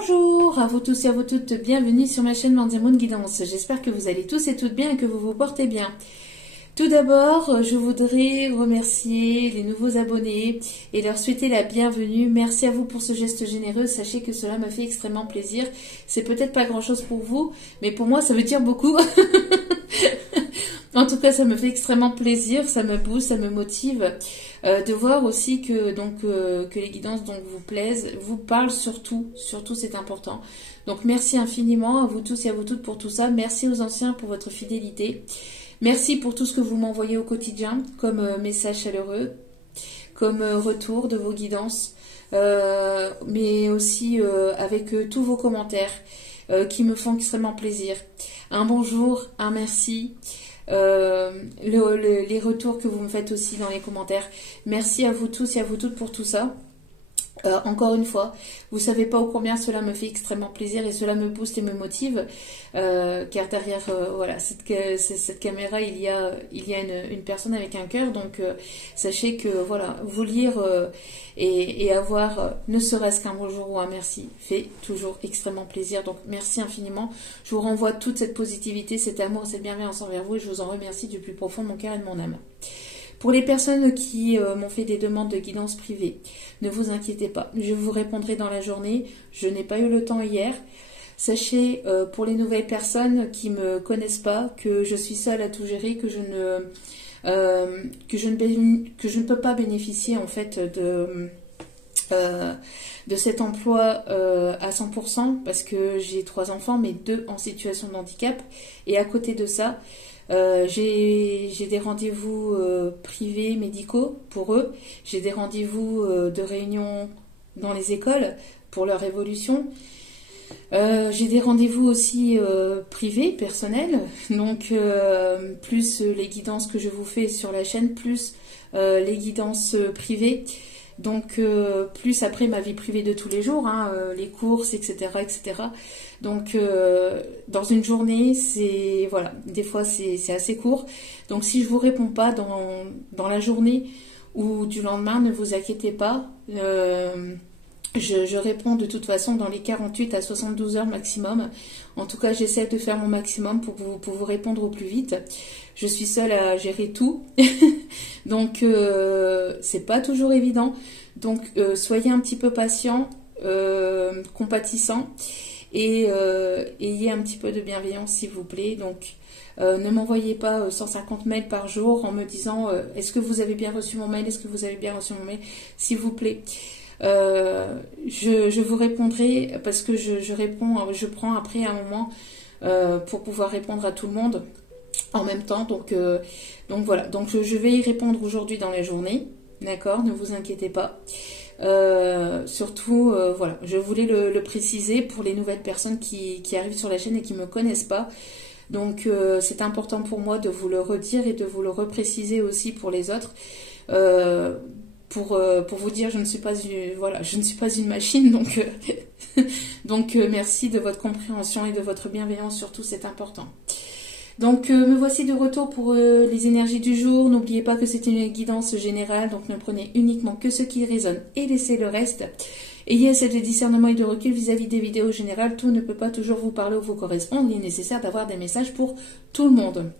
Bonjour à vous tous et à vous toutes, bienvenue sur ma chaîne Mandy Moon Guidance. J'espère que vous allez tous et toutes bien et que vous vous portez bien. Tout d'abord, je voudrais remercier les nouveaux abonnés et leur souhaiter la bienvenue. Merci à vous pour ce geste généreux. Sachez que cela me fait extrêmement plaisir. C'est peut-être pas grand-chose pour vous, mais pour moi, ça veut dire beaucoup. En tout cas, ça me fait extrêmement plaisir, ça me booste, ça me motive de voir aussi que que les guidances vous plaisent, vous parlent surtout c'est important. Donc merci infiniment à vous tous et à vous toutes pour tout ça. Merci aux anciens pour votre fidélité. Merci pour tout ce que vous m'envoyez au quotidien comme message chaleureux, comme retour de vos guidances, mais aussi avec tous vos commentaires qui me font extrêmement plaisir. Un bonjour, un merci. Les retours que vous me faites aussi dans les commentaires. Merci à vous tous et à vous toutes pour tout ça. Encore une fois, vous savez pas combien cela me fait extrêmement plaisir et cela me booste et me motive, car derrière voilà cette caméra il y a une personne avec un cœur, donc sachez que voilà, vous lire et avoir ne serait-ce qu'un bonjour ou un merci fait toujours extrêmement plaisir. Donc merci infiniment, je vous renvoie toute cette positivité, cet amour, cette bienveillance envers vous et je vous en remercie du plus profond de mon cœur et de mon âme. Pour les personnes qui m'ont fait des demandes de guidance privée, ne vous inquiétez pas, je vous répondrai dans la journée. Je n'ai pas eu le temps hier. Sachez, pour les nouvelles personnes qui ne me connaissent pas, que je suis seule à tout gérer, que je ne peux pas bénéficier en fait de cet emploi à 100% parce que j'ai 3 enfants, mais 2 en situation de handicap. Et à côté de ça, j'ai des rendez-vous privés médicaux pour eux, j'ai des rendez-vous de réunion dans les écoles pour leur évolution, j'ai des rendez-vous aussi privés, personnels, donc plus les guidances que je vous fais sur la chaîne, plus les guidances privées, donc plus après ma vie privée de tous les jours, hein, les courses, etc. Donc dans une journée, c'est voilà, des fois c'est assez court. Donc si je vous réponds pas dans la journée ou du lendemain, ne vous inquiétez pas. Je réponds de toute façon dans les 48 à 72 heures maximum. En tout cas, j'essaie de faire mon maximum pour vous répondre au plus vite. Je suis seule à gérer tout. Donc, c'est pas toujours évident. Donc, soyez un petit peu patient, compatissant et ayez un petit peu de bienveillance, s'il vous plaît. Donc, ne m'envoyez pas 150 mails par jour en me disant est-ce que vous avez bien reçu mon mail? Est-ce que vous avez bien reçu mon mail? S'il vous plaît. Je vous répondrai parce que je prends après un moment pour pouvoir répondre à tout le monde en même temps. Donc voilà, donc je vais y répondre aujourd'hui dans la journée, d'accord, ne vous inquiétez pas. Surtout, voilà, je voulais le préciser pour les nouvelles personnes qui arrivent sur la chaîne et qui ne me connaissent pas. Donc c'est important pour moi de vous le redire et de vous le repréciser aussi pour les autres. Pour vous dire, je ne suis pas une machine, donc donc merci de votre compréhension et de votre bienveillance, surtout c'est important. Donc me voici de retour pour les énergies du jour. N'oubliez pas que c'est une guidance générale, donc ne prenez uniquement que ce qui résonne et laissez le reste. Ayez assez de discernement et de recul vis-à-vis des vidéos générales. Tout ne peut pas toujours vous parler ou vous correspondre. Il est nécessaire d'avoir des messages pour tout le monde.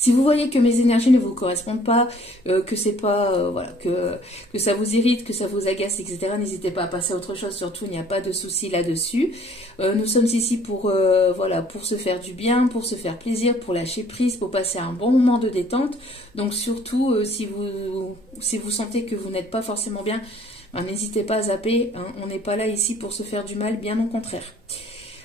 Si vous voyez que mes énergies ne vous correspondent pas, que c'est pas voilà, que ça vous irrite, que ça vous agace, etc., n'hésitez pas à passer à autre chose. Surtout, il n'y a pas de souci là-dessus. Nous sommes ici pour voilà, pour se faire du bien, pour se faire plaisir, pour lâcher prise, pour passer un bon moment de détente. Donc surtout, si vous sentez que vous n'êtes pas forcément bien, ben, n'hésitez pas à zapper. Hein, on n'est pas là ici pour se faire du mal, bien au contraire.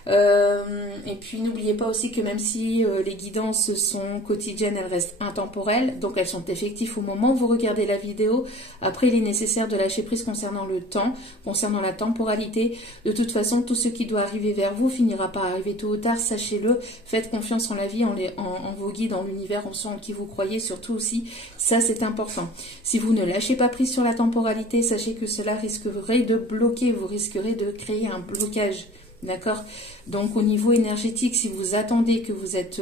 Et puis n'oubliez pas aussi que même si les guidances sont quotidiennes, elles restent intemporelles, donc elles sont effectives au moment où vous regardez la vidéo. Après, il est nécessaire de lâcher prise concernant le temps, concernant la temporalité. De toute façon, tout ce qui doit arriver vers vous finira par arriver tôt ou tard, sachez-le. Faites confiance en la vie, en vos guides, en l'univers, en ceux en qui vous croyez, surtout aussi, ça c'est important. Si vous ne lâchez pas prise sur la temporalité, sachez que cela risquerait de bloquer, vous risquerez de créer un blocage. D'accord? Donc au niveau énergétique, si vous attendez que vous êtes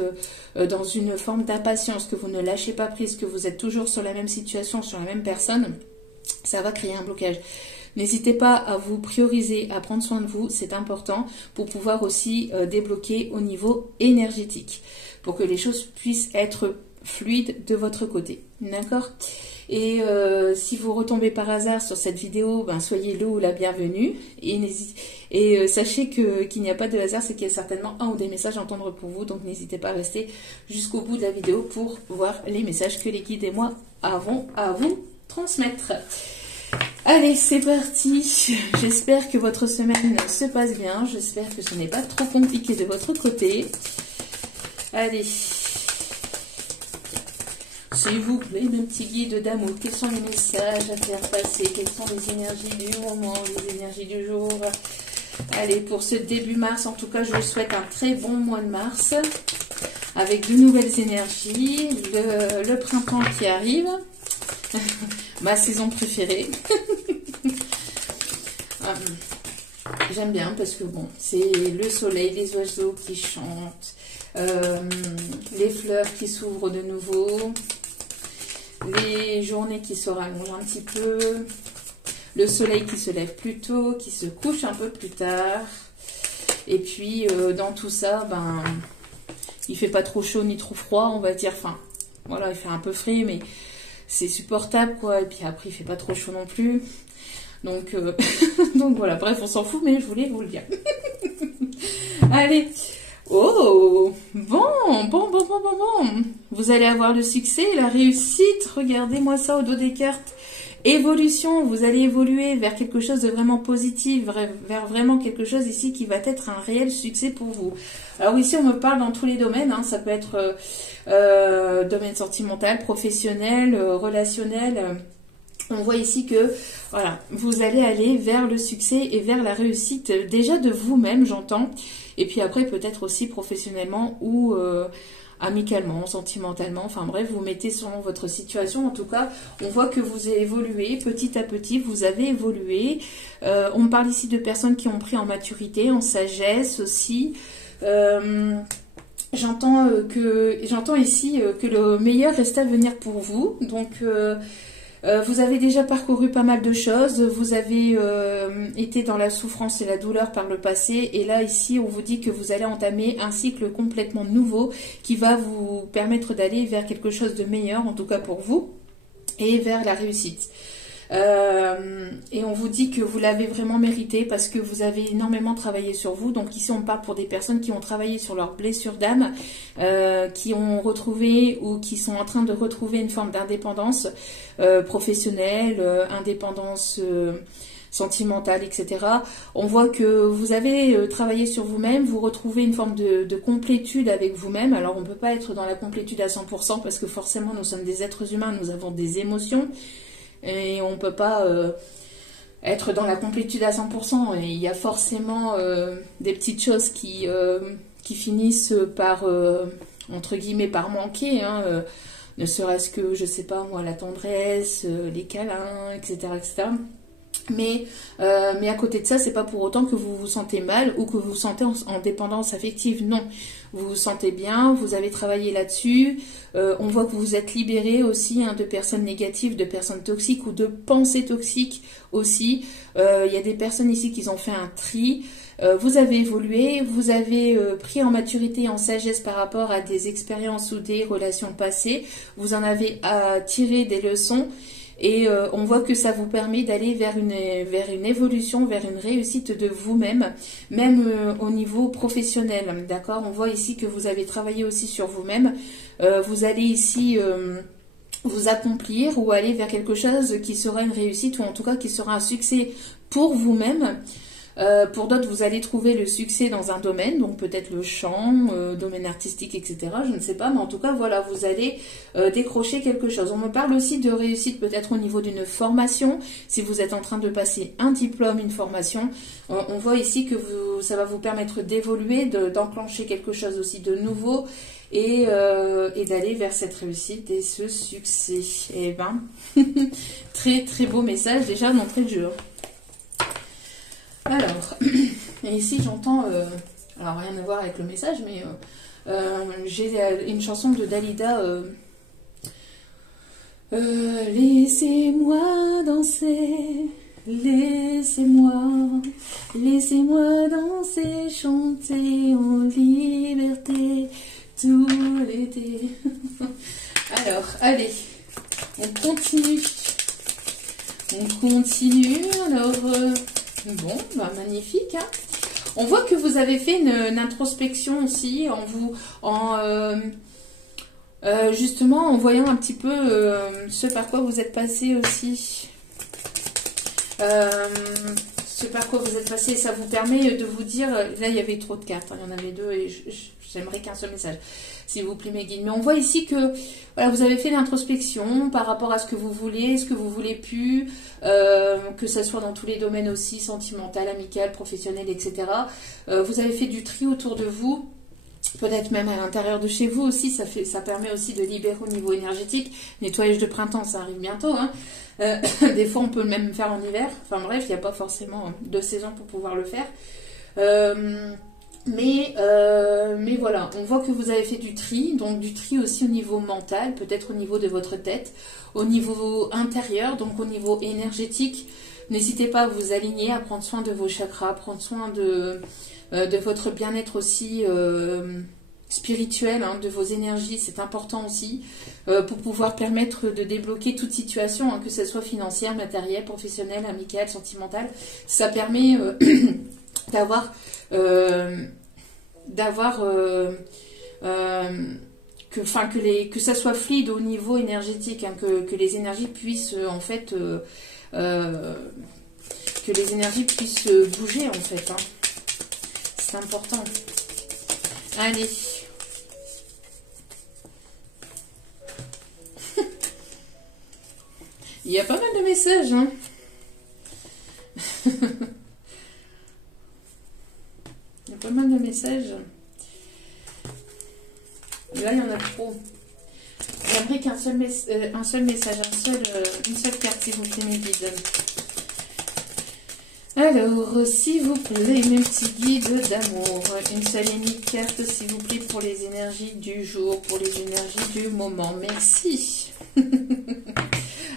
dans une forme d'impatience, que vous ne lâchez pas prise, que vous êtes toujours sur la même situation, sur la même personne, ça va créer un blocage. N'hésitez pas à vous prioriser, à prendre soin de vous, c'est important pour pouvoir aussi débloquer au niveau énergétique, pour que les choses puissent être fluides de votre côté. D'accord? Et si vous retombez par hasard sur cette vidéo, ben, soyez le ou la bienvenue. Et sachez qu'il n'y a pas de hasard, c'est qu'il y a certainement un ou des messages à entendre pour vous. Donc n'hésitez pas à rester jusqu'au bout de la vidéo pour voir les messages que les guides et moi avons à vous transmettre. Allez, c'est parti. J'espère que votre semaine se passe bien. J'espère que ce n'est pas trop compliqué de votre côté. Allez. S'il vous plaît, mes petits guides d'amour, quels sont les messages à faire passer? Quelles sont les énergies du moment, les énergies du jour? Allez, pour ce début mars, en tout cas, je vous souhaite un très bon mois de mars, avec de nouvelles énergies, le printemps qui arrive, ma saison préférée. J'aime bien parce que bon, c'est le soleil, les oiseaux qui chantent, les fleurs qui s'ouvrent de nouveau, les journées qui se rallongent un petit peu, le soleil qui se lève plus tôt, qui se couche un peu plus tard. Et puis dans tout ça, ben, il fait pas trop chaud ni trop froid, on va dire. Enfin, voilà, il fait un peu frais, mais c'est supportable, quoi. Et puis après, il fait pas trop chaud non plus. Donc, donc voilà, bref, on s'en fout, mais je voulais vous le dire. Allez. Oh, bon. Vous allez avoir le succès, la réussite. Regardez-moi ça au dos des cartes. Évolution, vous allez évoluer vers quelque chose de vraiment positif, vers vraiment quelque chose ici qui va être un réel succès pour vous. Alors ici, on me parle dans tous les domaines. Hein. Ça peut être domaine sentimental, professionnel, relationnel. On voit ici que voilà, vous allez aller vers le succès et vers la réussite déjà de vous-même, j'entends. Et puis après, peut-être aussi professionnellement ou amicalement, sentimentalement. Enfin bref, vous mettez selon votre situation. En tout cas, on voit que vous évoluez petit à petit. Vous avez évolué. On me parle ici de personnes qui ont pris en maturité, en sagesse aussi. J'entends ici que le meilleur reste à venir pour vous. Donc vous avez déjà parcouru pas mal de choses, vous avez été dans la souffrance et la douleur par le passé, et là ici on vous dit que vous allez entamer un cycle complètement nouveau qui va vous permettre d'aller vers quelque chose de meilleur, en tout cas pour vous, et vers la réussite. Et on vous dit que vous l'avez vraiment mérité parce que vous avez énormément travaillé sur vous. Donc ici on parle pour des personnes qui ont travaillé sur leurs blessures d'âme, qui ont retrouvé ou qui sont en train de retrouver une forme d'indépendance professionnelle, indépendance sentimentale, etc. On voit que vous avez travaillé sur vous-même, vous retrouvez une forme de complétude avec vous-même. Alors on ne peut pas être dans la complétude à 100% parce que forcément nous sommes des êtres humains, nous avons des émotions. Et on ne peut pas être dans la complétude à 100%. Et il y a forcément des petites choses qui finissent par, entre guillemets, par manquer. Hein, ne serait-ce que, je sais pas moi, la tendresse, les câlins, etc. etc. Mais à côté de ça, c'est pas pour autant que vous vous sentez mal ou que vous vous sentez en dépendance affective. Non, vous vous sentez bien, vous avez travaillé là-dessus. On voit que vous vous êtes libéré aussi de personnes négatives, de personnes toxiques ou de pensées toxiques aussi. Il y a des personnes ici qui ont fait un tri. Vous avez évolué, vous avez pris en maturité et en sagesse par rapport à des expériences ou des relations passées. Vous en avez tiré des leçons. Et on voit que ça vous permet d'aller vers une évolution, vers une réussite de vous-même, même au niveau professionnel. D'accord? On voit ici que vous avez travaillé aussi sur vous-même. Vous allez ici vous accomplir ou aller vers quelque chose qui sera une réussite ou en tout cas qui sera un succès pour vous-même. Pour d'autres, vous allez trouver le succès dans un domaine, donc peut-être le chant, domaine artistique, etc. Je ne sais pas, mais en tout cas, voilà, vous allez décrocher quelque chose. On me parle aussi de réussite peut-être au niveau d'une formation. Si vous êtes en train de passer un diplôme, une formation, on voit ici que ça va vous permettre d'évoluer, d'enclencher quelque chose aussi de nouveau et d'aller vers cette réussite et ce succès. Eh ben, très très beau message déjà d'entrée de jeu. Alors, et ici j'entends, alors rien à voir avec le message, mais j'ai une chanson de Dalida, laissez-moi danser laissez-moi danser, chanter en liberté tout l'été. Alors, allez, on continue. Alors, bon, bah, magnifique, hein. On voit que vous avez fait une introspection aussi, justement, en voyant un petit peu ce par quoi vous êtes passé aussi. Ce par quoi vous êtes passé, ça vous permet de vous dire, là il y avait trop de cartes, hein, il y en avait deux et j'aimerais qu'un seul message, s'il vous plaît mes guides. Mais on voit ici que voilà, vous avez fait l'introspection par rapport à ce que vous voulez, ce que vous voulez plus, que ce soit dans tous les domaines aussi, sentimental, amical, professionnel, etc. Vous avez fait du tri autour de vous. Peut-être même à l'intérieur de chez vous aussi, ça permet aussi de libérer au niveau énergétique. Nettoyage de printemps, ça arrive bientôt, hein. Des fois, on peut même le faire en hiver. Enfin bref, il n'y a pas forcément de saison pour pouvoir le faire. Mais voilà, on voit que vous avez fait du tri. Donc du tri aussi au niveau mental, peut-être au niveau de votre tête, au niveau intérieur, donc au niveau énergétique. N'hésitez pas à vous aligner, à prendre soin de vos chakras, prendre soin de votre bien-être aussi spirituel, hein, de vos énergies, c'est important aussi, pour pouvoir permettre de débloquer toute situation, hein, que ce soit financière, matérielle, professionnelle, amicale, sentimentale. Ça permet d'avoir que ça soit fluide au niveau énergétique, hein, que les énergies puissent en fait que les énergies puissent bouger en fait, hein. C'est important. Allez. Il y a pas mal de messages, hein. Il y a pas mal de messages. Là, il y en a trop. J'aimerais qu'un seul, un seul message, une seule carte, s'il vous plaît, mes guides. Alors, s'il vous plaît, mes petits guides d'amour, une seule et unique carte, s'il vous plaît, pour les énergies du jour, pour les énergies du moment. Merci.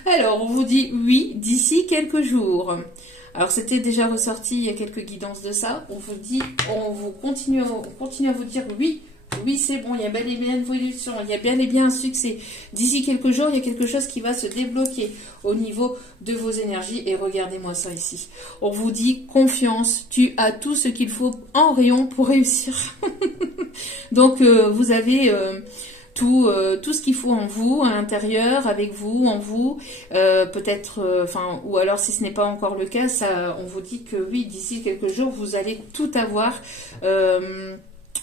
Alors, on vous dit oui d'ici quelques jours. Alors, c'était déjà ressorti, il y a quelques guidances de ça. On vous dit, on continue à vous dire oui. Oui, c'est bon, il y a bel et bien une évolution, il y a bien et bien un succès. D'ici quelques jours, il y a quelque chose qui va se débloquer au niveau de vos énergies. Et regardez-moi ça ici. On vous dit confiance, tu as tout ce qu'il faut en rayon pour réussir. Donc, vous avez tout ce qu'il faut en vous, à l'intérieur, avec vous, en vous. Peut-être, ou alors si ce n'est pas encore le cas, ça, on vous dit que oui, d'ici quelques jours, vous allez tout avoir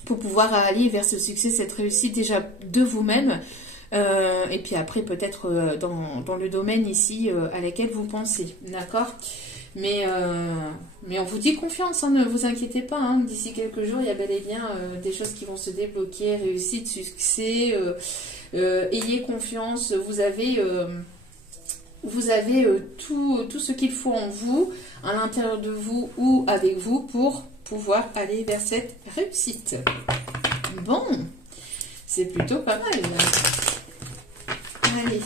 pour pouvoir aller vers ce succès, cette réussite déjà de vous-même, et puis après peut-être dans le domaine ici à laquelle vous pensez, d'accord, mais on vous dit confiance, hein, ne vous inquiétez pas, hein, d'ici quelques jours il y a bel et bien des choses qui vont se débloquer, réussite, succès, ayez confiance, vous avez tout ce qu'il faut en vous, à l'intérieur de vous ou avec vous pour pouvoir aller vers cette réussite. Bon, c'est plutôt pas mal. Allez.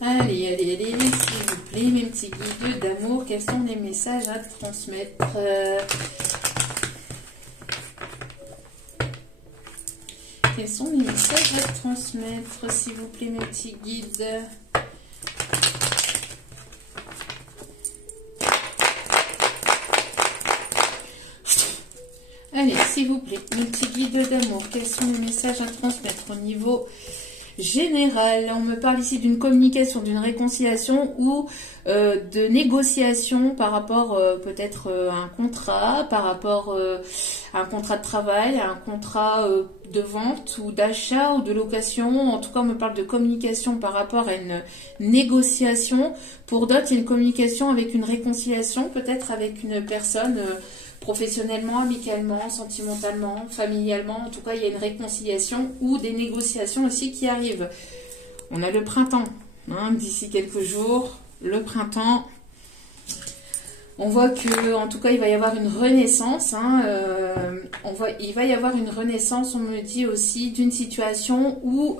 Allez, s'il vous plaît, mes petits guides d'amour, quels sont les messages à transmettre? Quels sont les messages à transmettre, s'il vous plaît, mes petits guides? Allez, s'il vous plaît, mes petits guides d'amour, quels sont les messages à transmettre au niveau général? On me parle ici d'une communication, d'une réconciliation ou de négociation par rapport peut-être à un contrat, par rapport à un contrat de travail, à un contrat de vente ou d'achat ou de location. En tout cas, on me parle de communication par rapport à une négociation. Pour d'autres, il y a une communication avec une réconciliation, peut-être avec une personne professionnellement, amicalement, sentimentalement, familialement. En tout cas, il y a une réconciliation ou des négociations aussi qui arrivent. On a le printemps, hein, d'ici quelques jours, le printemps. On voit que, en tout cas, il va y avoir une renaissance, hein, il va y avoir une renaissance, on me dit aussi, d'une situation où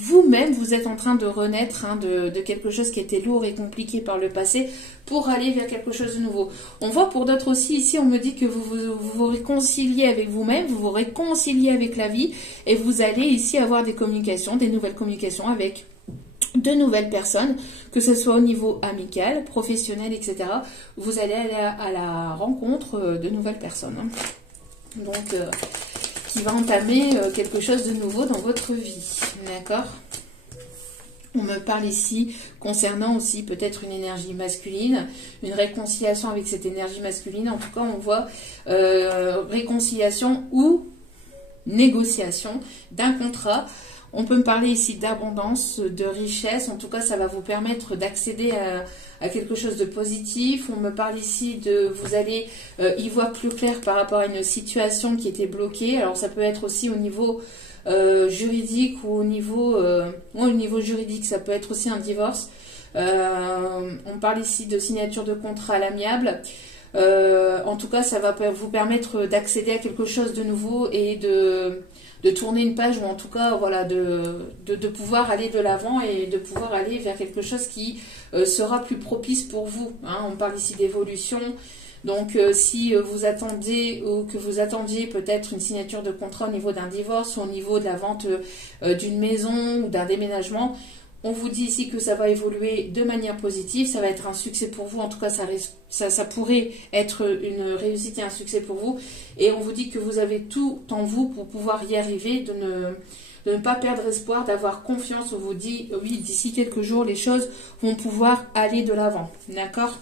vous-même, vous êtes en train de renaître hein, de quelque chose qui était lourd et compliqué par le passé pour aller vers quelque chose de nouveau. On voit pour d'autres aussi, ici, on me dit que vous réconciliez avec vous-même, vous vous réconciliez avec la vie et vous allez ici avoir des communications, des nouvelles communications avec de nouvelles personnes, que ce soit au niveau amical, professionnel, etc. Vous allez aller à la rencontre de nouvelles personnes. Hein. Donc, qui va entamer quelque chose de nouveau dans votre vie. D'accord ? On me parle ici concernant aussi peut-être une énergie masculine, une réconciliation avec cette énergie masculine. En tout cas, on voit réconciliation ou négociation d'un contrat. On peut me parler ici d'abondance, de richesse. En tout cas, ça va vous permettre d'accéder à quelque chose de positif. On me parle ici de... Vous allez y voir plus clair par rapport à une situation qui était bloquée. Alors, ça peut être aussi au niveau juridique ou au niveau juridique. Ça peut être aussi un divorce. On parle ici de signature de contrat à l'amiable. En tout cas, ça va vous permettre d'accéder à quelque chose de nouveau et de tourner une page, ou en tout cas voilà, de pouvoir aller de l'avant et de pouvoir aller vers quelque chose qui sera plus propice pour vous. Hein. On parle ici d'évolution. Donc si vous attendez ou que vous attendiez peut-être une signature de contrat au niveau d'un divorce ou au niveau de la vente d'une maison ou d'un déménagement, on vous dit ici que ça va évoluer de manière positive, ça va être un succès pour vous, en tout cas ça pourrait être une réussite et un succès pour vous. Et on vous dit que vous avez tout en vous pour pouvoir y arriver, de ne pas perdre espoir, d'avoir confiance. On vous dit, oui, d'ici quelques jours, les choses vont pouvoir aller de l'avant. D'accord ?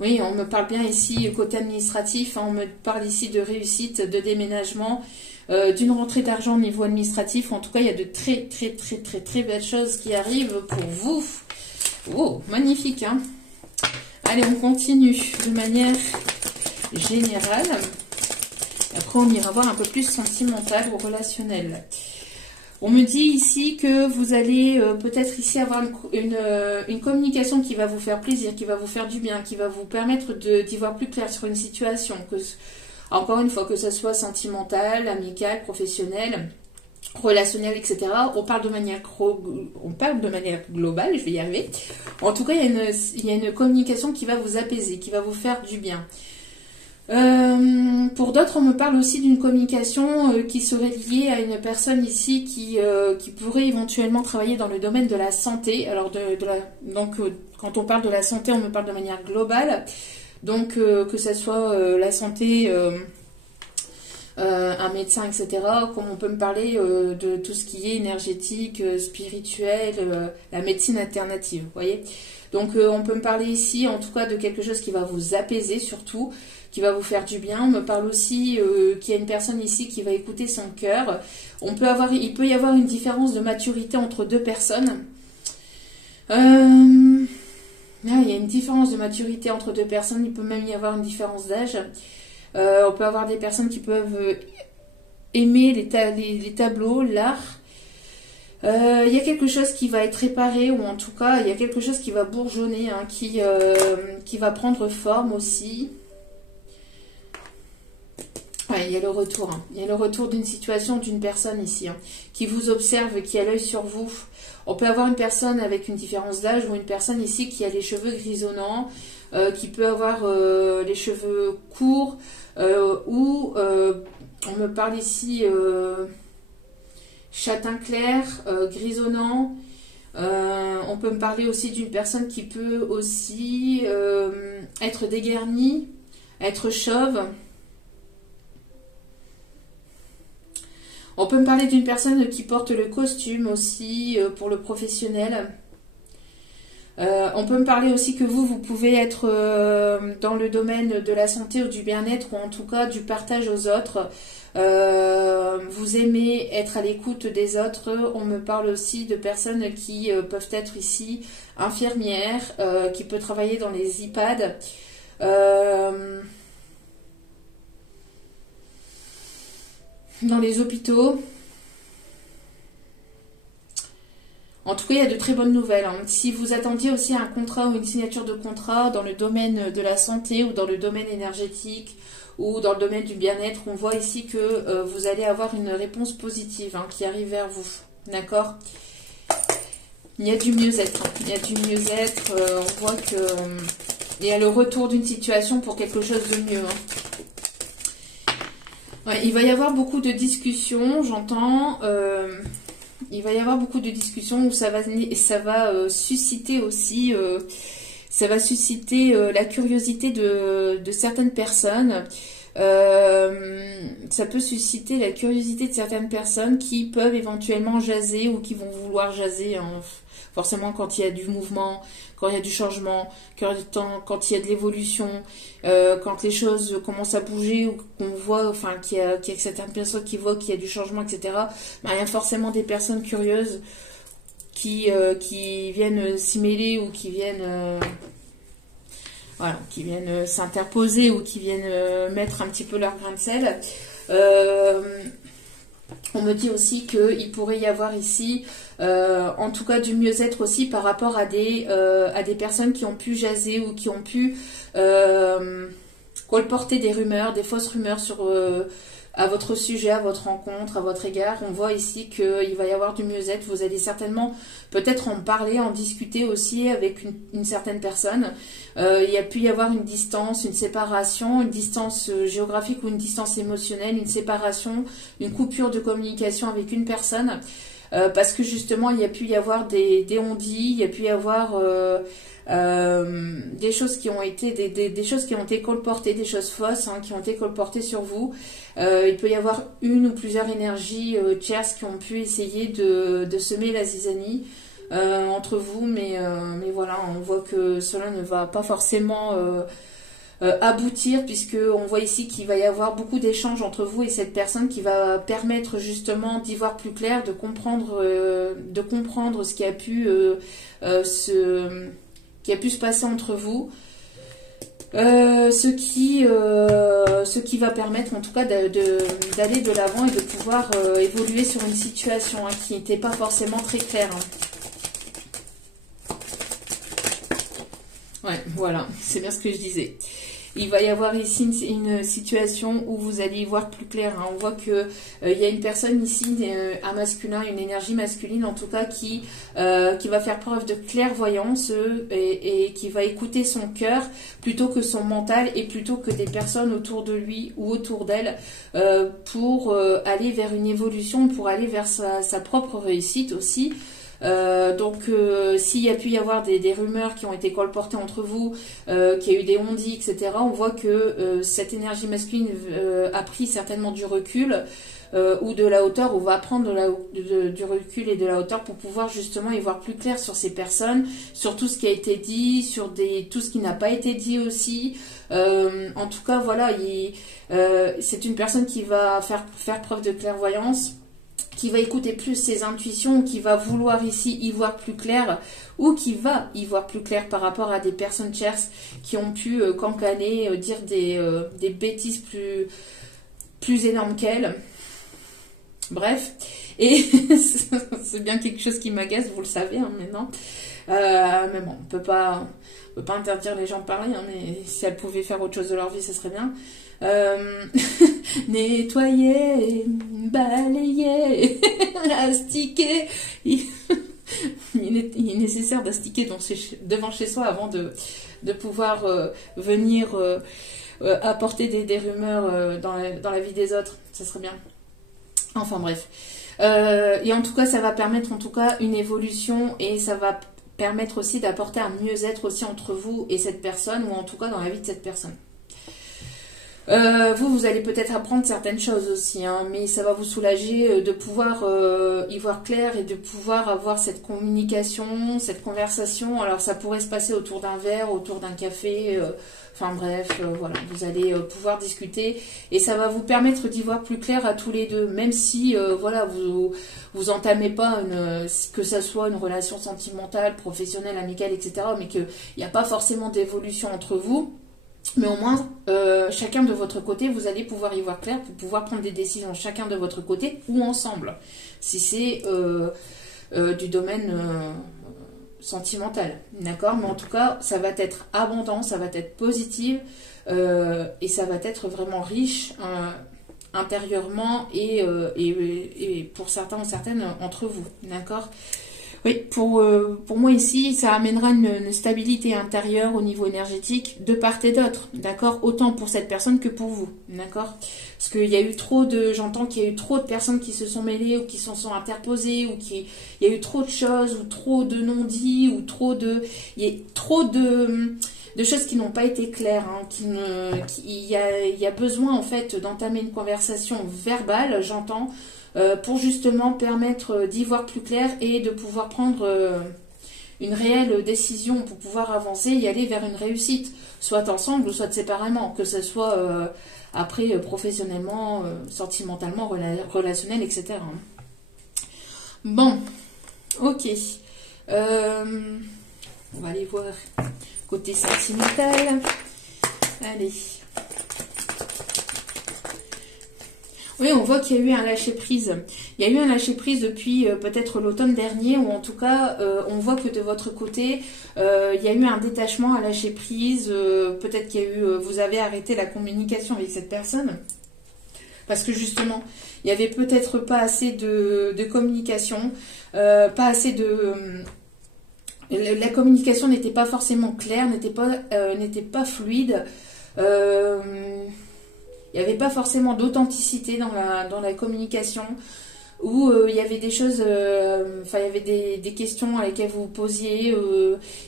Oui, on me parle bien ici côté administratif, hein, on me parle ici de réussite, de déménagement, d'une rentrée d'argent au niveau administratif. En tout cas, il y a de très belles choses qui arrivent pour vous. Oh, magnifique, hein. Allez, on continue de manière générale. Après, on ira voir un peu plus sentimental ou relationnel. On me dit ici que vous allez peut-être ici avoir une communication qui va vous faire plaisir, qui va vous faire du bien, qui va vous permettre d'y voir plus clair sur une situation. Encore une fois, que ce soit sentimental, amical, professionnel, relationnel, etc. On parle de manière globale, je vais y arriver. En tout cas, il y a une communication qui va vous apaiser, qui va vous faire du bien. Pour d'autres, on me parle aussi d'une communication qui serait liée à une personne ici qui pourrait éventuellement travailler dans le domaine de la santé. Alors, donc, quand on parle de la santé, on me parle de manière globale. Donc, que ce soit la santé, un médecin, etc. Comme on peut me parler de tout ce qui est énergétique, spirituel, la médecine alternative, vous voyez. Donc, on peut me parler ici, en tout cas, de quelque chose qui va vous apaiser surtout, qui va vous faire du bien. On me parle aussi qu'il y a une personne ici qui va écouter son cœur. Il peut y avoir une différence de maturité entre deux personnes. Il y a une différence de maturité entre deux personnes. Il peut même y avoir une différence d'âge. On peut avoir des personnes qui peuvent aimer les tableaux, l'art. Il y a quelque chose qui va être réparé, ou en tout cas, il y a quelque chose qui va bourgeonner, hein, qui va prendre forme aussi. Ouais, il y a le retour. Hein. Il y a le retour d'une situation, d'une personne ici, hein, qui vous observe, qui a l'œil sur vous. On peut avoir une personne avec une différence d'âge ou une personne ici qui a les cheveux grisonnants, qui peut avoir les cheveux courts, ou on me parle ici châtain clair, grisonnant. On peut me parler aussi d'une personne qui peut aussi être dégarnie, être chauve. On peut me parler d'une personne qui porte le costume aussi pour le professionnel. On peut me parler aussi que vous pouvez être dans le domaine de la santé ou du bien-être, ou en tout cas du partage aux autres. Vous aimez être à l'écoute des autres. On me parle aussi de personnes qui peuvent être ici infirmières, qui peuvent travailler dans les EHPAD. Dans les hôpitaux. En tout cas, il y a de très bonnes nouvelles. Hein. Si vous attendiez aussi un contrat ou une signature de contrat dans le domaine de la santé ou dans le domaine énergétique ou dans le domaine du bien-être, on voit ici que vous allez avoir une réponse positive hein, qui arrive vers vous. D'accord? Il y a du mieux-être. Il y a du mieux-être. On voit que il y a le retour d'une situation pour quelque chose de mieux. Hein. Ouais, il va y avoir beaucoup de discussions, j'entends. Il va y avoir beaucoup de discussions où ça va susciter aussi... ça va susciter la curiosité de certaines personnes. Ça peut susciter la curiosité de certaines personnes qui peuvent éventuellement jaser ou qui vont vouloir jaser. Hein. Forcément, quand il y a du mouvement, quand il y a du changement, quand il y a de l'évolution, quand les choses commencent à bouger ou qu'on voit, enfin, qu'il y a certaines personnes qui voient qu'il y a du changement, etc. Ben, il y a forcément des personnes curieuses qui viennent s'y mêler ou qui viennent voilà, qui viennent s'interposer ou qui viennent mettre un petit peu leur grain de sel. On me dit aussi qu'il pourrait y avoir ici, en tout cas du mieux-être aussi par rapport à des personnes qui ont pu jaser ou qui ont pu colporter des rumeurs, des fausses rumeurs à votre sujet, à votre rencontre, à votre égard. On voit ici qu'il va y avoir du mieux-être. Vous allez certainement peut-être en parler, en discuter aussi avec une certaine personne. Il y a pu y avoir une distance, une séparation, une distance géographique ou une distance émotionnelle, une séparation, une coupure de communication avec une personne. Parce que justement, il y a pu y avoir des on-dit, il y a pu y avoir... des choses qui ont été des choses qui ont été colportées, des choses fausses hein, qui ont été colportées sur vous. Il peut y avoir une ou plusieurs énergies tierces qui ont pu essayer de semer la zizanie entre vous, mais voilà, on voit que cela ne va pas forcément aboutir, puisque on voit ici qu'il va y avoir beaucoup d'échanges entre vous et cette personne qui va permettre justement d'y voir plus clair, de comprendre ce qui a pu se passer entre vous, ce qui va permettre en tout cas d'aller de l'avant et de pouvoir évoluer sur une situation hein, qui n'était pas forcément très claire. Hein. Ouais, voilà, c'est bien ce que je disais. Il va y avoir ici une situation où vous allez y voir plus clair. Hein. On voit que il y a une personne ici, un masculin, une énergie masculine en tout cas, qui va faire preuve de clairvoyance et qui va écouter son cœur plutôt que son mental et plutôt que des personnes autour de lui ou autour d'elle pour aller vers une évolution, pour aller vers sa propre réussite aussi. Donc s'il y a pu y avoir des rumeurs qui ont été colportées entre vous, qu'il y a eu des on-dit, etc., on voit que cette énergie masculine a pris certainement du recul ou de la hauteur, ou va prendre du recul et de la hauteur pour pouvoir justement y voir plus clair sur ces personnes, sur tout ce qui a été dit, sur tout ce qui n'a pas été dit aussi. En tout cas, voilà, c'est une personne qui va faire preuve de clairvoyance, qui va écouter plus ses intuitions, qui va vouloir ici y voir plus clair, ou qui va y voir plus clair par rapport à des personnes tierces qui ont pu cancaner, dire des bêtises plus énormes qu'elle. Bref, et c'est bien quelque chose qui m'agace, vous le savez hein, maintenant. Mais bon, on peut pas interdire les gens de parler, hein, mais si elles pouvaient faire autre chose de leur vie, ce serait bien. Nettoyer, balayer, astiquer. Il est nécessaire d'astiquer devant chez soi avant de pouvoir venir apporter des rumeurs dans la vie des autres. Ça serait bien. Enfin bref. Et en tout cas, ça va permettre en tout cas une évolution et ça va permettre aussi d'apporter un mieux-être aussi entre vous et cette personne, ou en tout cas dans la vie de cette personne. Vous allez peut-être apprendre certaines choses aussi, hein, mais ça va vous soulager de pouvoir y voir clair et de pouvoir avoir cette communication, cette conversation. Alors ça pourrait se passer autour d'un verre, autour d'un café, enfin bref, voilà, vous allez pouvoir discuter et ça va vous permettre d'y voir plus clair à tous les deux, même si voilà, vous entamez pas que ça soit une relation sentimentale, professionnelle, amicale, etc., mais qu'il n'y a pas forcément d'évolution entre vous. Mais au moins, chacun de votre côté, vous allez pouvoir y voir clair pour pouvoir prendre des décisions chacun de votre côté ou ensemble. Si c'est du domaine sentimentale, d'accord? Mais en tout cas, ça va être abondant, ça va être positif et ça va être vraiment riche intérieurement et pour certains ou certaines entre vous, d'accord? Oui, pour moi ici, ça amènera une stabilité intérieure au niveau énergétique de part et d'autre, d'accord? Autant pour cette personne que pour vous, d'accord? Parce qu'il y a eu j'entends qu'il y a eu trop de personnes qui se sont mêlées ou qui s'en sont interposées ou il y a eu trop de choses ou trop de non-dits ou il y a trop de choses qui n'ont pas été claires, hein, il y a besoin en fait d'entamer une conversation verbale, j'entends, pour justement permettre d'y voir plus clair et de pouvoir prendre une réelle décision pour pouvoir avancer et aller vers une réussite, soit ensemble ou soit séparément, que ce soit après professionnellement, sentimentalement, relationnel, etc. Bon, ok. On va aller voir côté sentimental. Allez. Oui, on voit qu'il y a eu un lâcher-prise. Il y a eu un lâcher-prise depuis peut-être l'automne dernier, ou en tout cas, on voit que de votre côté, il y a eu un détachement à lâcher-prise. Peut-être qu'il y a eu, vous avez arrêté la communication avec cette personne. Parce que justement, il n'y avait peut-être pas assez de communication, pas assez de... la communication n'était pas forcément claire, n'était pas fluide. Il n'y avait pas forcément d'authenticité dans la communication, où il y avait des choses, il y avait des questions à lesquelles vous posiez,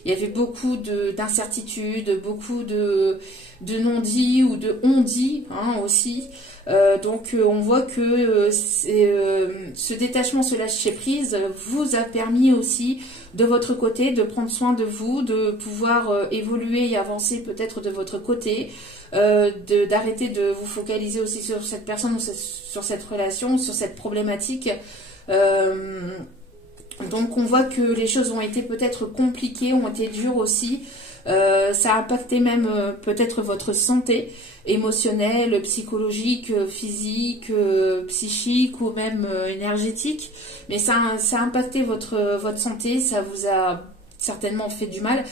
il y avait beaucoup d'incertitudes, beaucoup de non-dits ou de on-dit, hein, aussi. Donc on voit que ce détachement, ce lâcher-prise vous a permis aussi de votre côté de prendre soin de vous, de pouvoir évoluer et avancer peut-être de votre côté, d'arrêter de vous focaliser aussi sur cette personne ou sur cette relation, sur cette problématique. Donc on voit que les choses ont été peut-être compliquées, ont été dures aussi. Ça a impacté même peut-être votre santé émotionnelle, psychologique, physique, psychique ou même énergétique. Mais ça a impacté votre santé, ça vous a certainement fait du mal,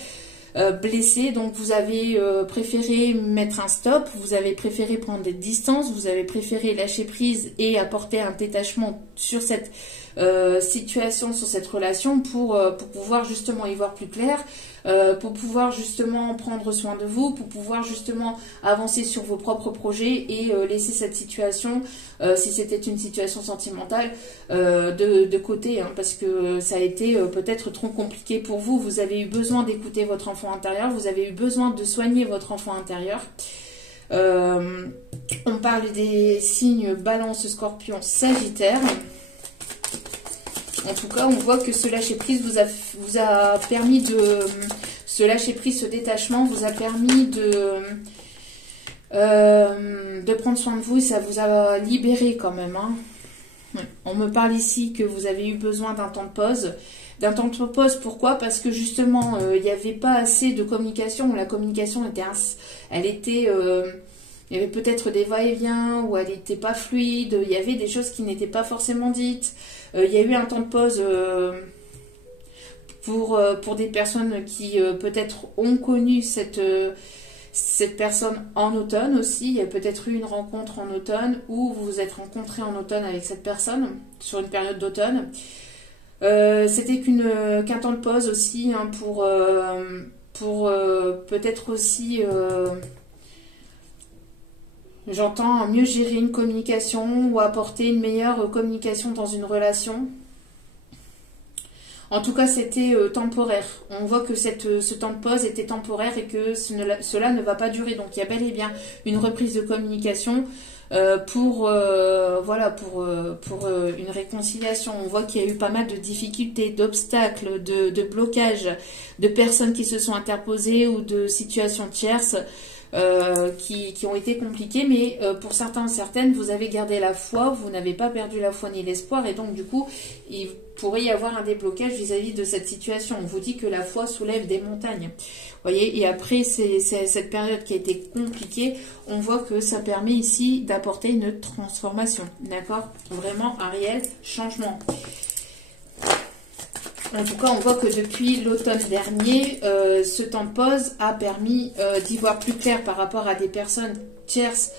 blessé. Donc vous avez préféré mettre un stop, vous avez préféré prendre des distances, vous avez préféré lâcher prise et apporter un détachement sur cette situation, sur cette relation pour pouvoir justement y voir plus clair, pour pouvoir justement prendre soin de vous, pour pouvoir justement avancer sur vos propres projets et laisser cette situation, si c'était une situation sentimentale, de côté, hein, parce que ça a été peut-être trop compliqué pour vous. Vous avez eu besoin d'écouter votre enfant intérieur, vous avez eu besoin de soigner votre enfant intérieur. On parle des signes Balance, Scorpion, Sagittaire. En tout cas, on voit que ce lâcher-prise vous a permis de... Ce lâcher-prise, ce détachement vous a permis de prendre soin de vous et ça vous a libéré quand même, hein. On me parle ici que vous avez eu besoin d'un temps de pause. D'un temps de pause, pourquoi? Parce que justement, il n'y avait pas assez de communication. La communication était... il y avait peut-être des va-et-vient ou elle n'était pas fluide. Il y avait des choses qui n'étaient pas forcément dites. Il y a eu un temps de pause pour des personnes qui peut-être ont connu cette personne en automne aussi. Il y a peut-être eu une rencontre en automne ou vous vous êtes rencontrés en automne avec cette personne sur une période d'automne. C'était qu'un temps de pause aussi, hein, pour peut-être aussi... j'entends mieux gérer une communication ou apporter une meilleure communication dans une relation. En tout cas, c'était temporaire. On voit que ce temps de pause était temporaire et que cela ne va pas durer. Donc, il y a bel et bien une reprise de communication pour une réconciliation. On voit qu'il y a eu pas mal de difficultés, d'obstacles, de blocages, de personnes qui se sont interposées ou de situations tierces. Qui ont été compliquées, mais pour certains, certaines, vous avez gardé la foi, vous n'avez pas perdu la foi ni l'espoir, et donc du coup, il pourrait y avoir un déblocage vis-à-vis de cette situation. On vous dit que la foi soulève des montagnes, voyez, et après cette période qui a été compliquée, on voit que ça permet ici d'apporter une transformation, d'accord? Vraiment un réel changement. En tout cas, on voit que depuis l'automne dernier, ce temps de pause a permis d'y voir plus clair par rapport à des personnes tierces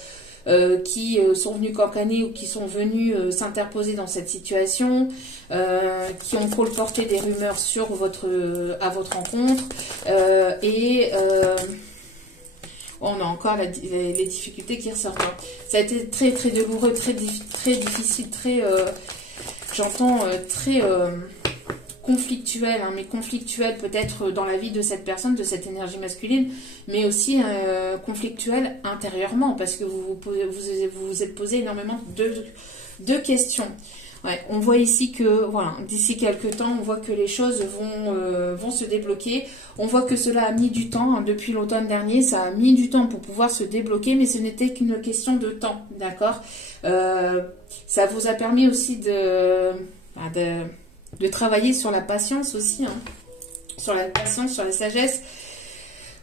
qui sont venues cancaner ou qui sont venues s'interposer dans cette situation, qui ont colporté des rumeurs sur à votre rencontre, on a encore les difficultés qui ressortent. Ça a été très très douloureux, très difficile, très, j'entends, très conflictuel, hein, mais conflictuel peut-être dans la vie de cette personne, de cette énergie masculine, mais aussi conflictuel intérieurement, parce que vous vous êtes posé énormément de questions. Ouais, on voit ici que, voilà, d'ici quelques temps, on voit que les choses vont se débloquer. On voit que cela a mis du temps, hein, depuis l'automne dernier, ça a mis du temps pour pouvoir se débloquer, mais ce n'était qu'une question de temps, d'accord. Ça vous a permis aussi de travailler sur la patience aussi, hein, sur la patience, sur la sagesse.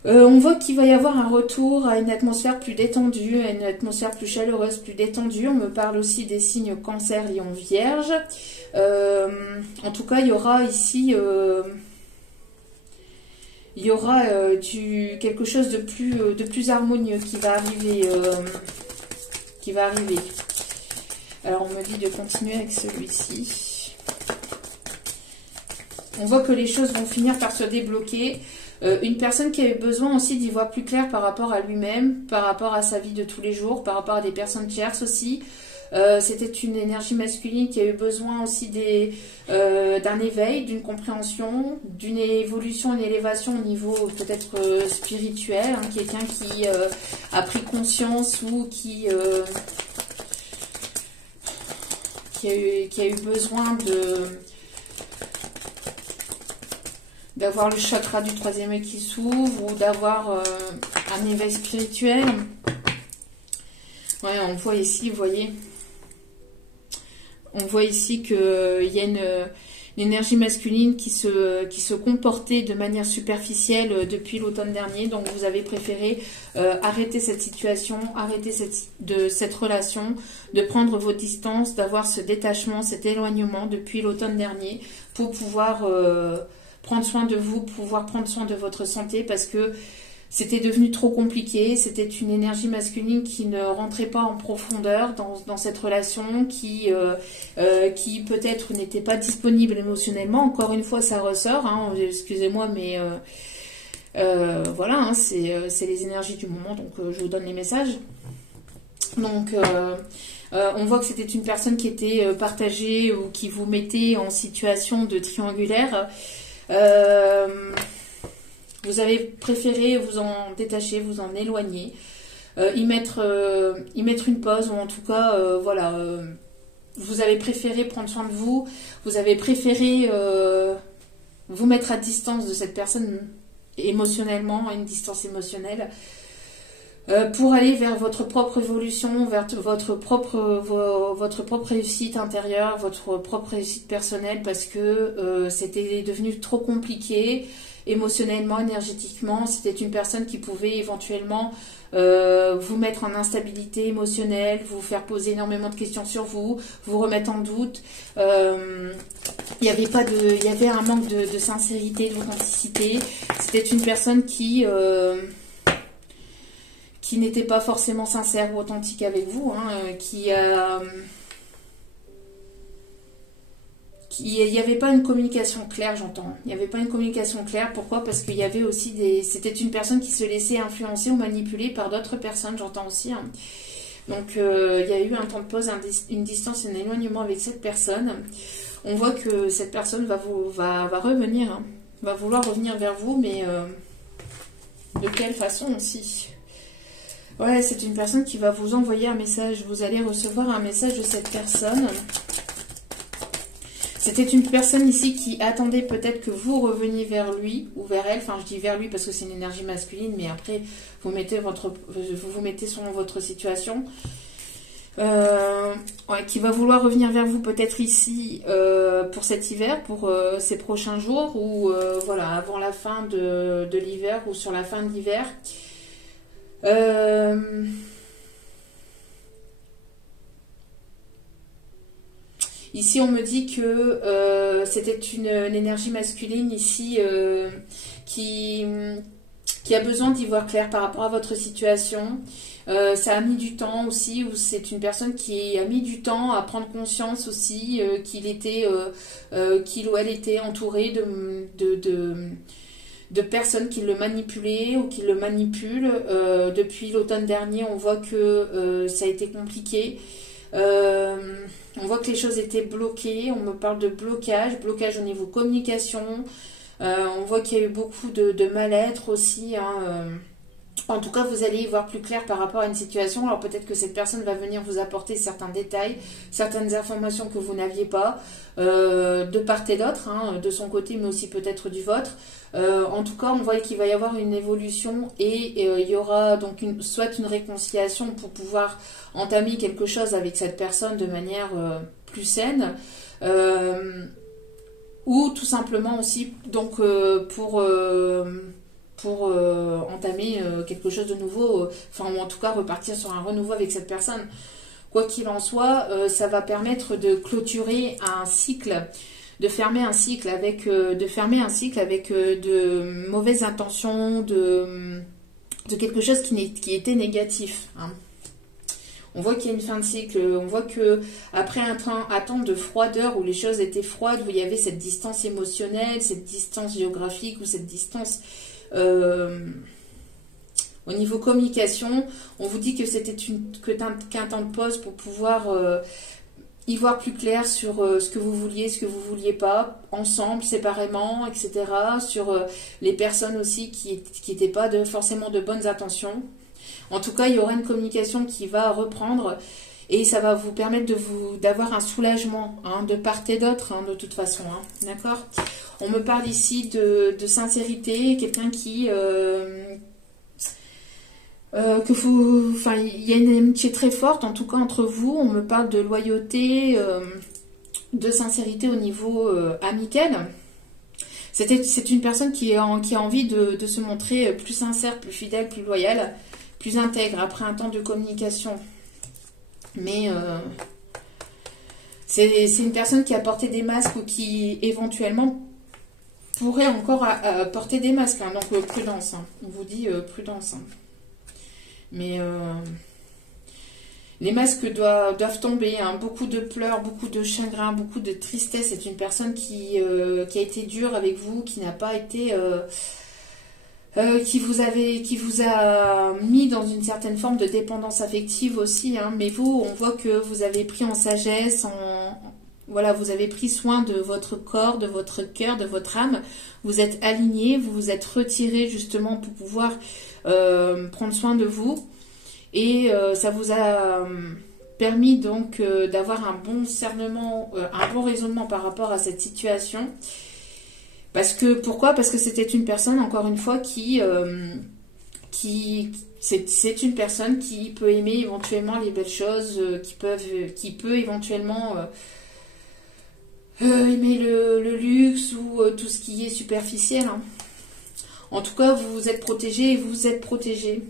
On voit qu'il va y avoir un retour à une atmosphère plus détendue, à une atmosphère plus chaleureuse, plus détendue. On me parle aussi des signes Cancer, Lion, Vierge. En tout cas, il y aura ici quelque chose de plus harmonieux qui va arriver. Alors, on me dit de continuer avec celui-ci. On voit que les choses vont finir par se débloquer. Une personne qui a eu besoin aussi d'y voir plus clair par rapport à lui-même, par rapport à sa vie de tous les jours, par rapport à des personnes tierces aussi. C'était une énergie masculine qui a eu besoin aussi d'un éveil, d'une compréhension, d'une évolution, une élévation au niveau peut-être spirituel, hein, quelqu'un qui a pris conscience ou qui a eu besoin d'avoir le chakra du troisième œil qui s'ouvre ou d'avoir un éveil spirituel. Ouais, on voit ici, vous voyez, on voit ici qu'il y a une énergie masculine qui se comportait de manière superficielle depuis l'automne dernier. Donc vous avez préféré arrêter cette situation, arrêter cette relation, de prendre vos distances, d'avoir ce détachement, cet éloignement depuis l'automne dernier pour pouvoir prendre soin de vous, pouvoir prendre soin de votre santé, parce que c'était devenu trop compliqué. C'était une énergie masculine qui ne rentrait pas en profondeur dans cette relation, qui peut-être n'était pas disponible émotionnellement. Encore une fois, ça ressort, hein, excusez-moi, mais voilà, hein, c'est les énergies du moment, donc je vous donne les messages. Donc on voit que c'était une personne qui était partagée ou qui vous mettait en situation de triangulaire. Vous avez préféré vous en détacher, vous en éloigner, y mettre une pause, ou en tout cas, voilà, vous avez préféré prendre soin de vous, vous avez préféré vous mettre à distance de cette personne émotionnellement, à une distance émotionnelle, pour aller vers votre propre évolution, vers votre propre réussite intérieure, votre propre réussite personnelle, parce que c'était devenu trop compliqué émotionnellement, énergétiquement. C'était une personne qui pouvait éventuellement vous mettre en instabilité émotionnelle, vous faire poser énormément de questions sur vous remettre en doute. Il y avait un manque de sincérité, d'authenticité. C'était une personne qui n'était pas forcément sincère ou authentique avec vous, hein, il n'y avait pas une communication claire, j'entends. Il n'y avait pas une communication claire. Pourquoi? Parce qu'il y avait aussi c'était une personne qui se laissait influencer ou manipuler par d'autres personnes, j'entends aussi, hein. Donc, il y a eu un temps de pause, une distance, un éloignement avec cette personne. On voit que cette personne va revenir, hein, va vouloir revenir vers vous, mais de quelle façon aussi? Ouais, c'est une personne qui va vous envoyer un message. Vous allez recevoir un message de cette personne. C'était une personne ici qui attendait peut-être que vous reveniez vers lui ou vers elle. Enfin, je dis vers lui parce que c'est une énergie masculine, mais après, vous vous mettez sur votre situation. Ouais, qui va vouloir revenir vers vous peut-être ici pour cet hiver, pour ces prochains jours, ou voilà, avant la fin de l'hiver ou sur la fin de l'hiver. Ici, on me dit que c'était une énergie masculine ici qui a besoin d'y voir clair par rapport à votre situation. Ça a mis du temps aussi, ou c'est une personne qui a mis du temps à prendre conscience aussi qu'il ou elle était entouré de personnes qui le manipulaient ou qui le manipulent. Depuis l'automne dernier, on voit que ça a été compliqué. On voit que les choses étaient bloquées. On me parle de blocage au niveau communication. On voit qu'il y a eu beaucoup de mal-être aussi. En tout cas, vous allez y voir plus clair par rapport à une situation. Alors peut-être que cette personne va venir vous apporter certains détails, certaines informations que vous n'aviez pas, de part et d'autre, de son côté, mais aussi peut-être du vôtre. En tout cas, on voit qu'il va y avoir une évolution et il y aura donc soit une réconciliation pour pouvoir entamer quelque chose avec cette personne de manière plus saine, ou tout simplement aussi donc pour entamer quelque chose de nouveau, ou en tout cas repartir sur un renouveau avec cette personne. Quoi qu'il en soit, ça va permettre de clôturer un cycle, de fermer un cycle avec de mauvaises intentions, de quelque chose qui était négatif. On voit qu'il y a une fin de cycle, on voit que après un temps de froideur où les choses étaient froides, où il y avait cette distance émotionnelle, cette distance géographique ou cette distance au niveau communication, on vous dit que c'était qu'un temps de pause pour pouvoir y voir plus clair sur ce que vous vouliez pas, ensemble, séparément, etc. Sur les personnes aussi qui n'étaient pas forcément de bonnes intentions. En tout cas, il y aura une communication qui va reprendre et ça va vous permettre d'avoir un soulagement de part et d'autre, de toute façon. D'accord ? On me parle ici de sincérité, quelqu'un qui... il y a une amitié très forte, en tout cas entre vous. On me parle de loyauté, de sincérité au niveau amical. C'est une personne qui a envie de se montrer plus sincère, plus fidèle, plus loyale, plus intègre après un temps de communication. Mais c'est une personne qui a porté des masques ou qui éventuellement pourrait encore porter des masques. Donc prudence. On vous dit prudence. Mais les masques doivent tomber. Beaucoup de pleurs, beaucoup de chagrin, beaucoup de tristesse. C'est une personne qui a été dure avec vous, qui n'a pas été... qui vous a mis dans une certaine forme de dépendance affective aussi. Mais vous, on voit que vous avez pris en sagesse, voilà, vous avez pris soin de votre corps, de votre cœur, de votre âme. Vous êtes aligné, vous vous êtes retiré justement pour pouvoir prendre soin de vous. Et ça vous a permis donc d'avoir un bon discernement, un bon raisonnement par rapport à cette situation. Pourquoi ? Parce que c'était une personne, encore une fois, c'est une personne qui peut aimer éventuellement les belles choses, qui peut éventuellement aimer le luxe ou tout ce qui est superficiel. En tout cas, vous êtes protégé et vous êtes protégé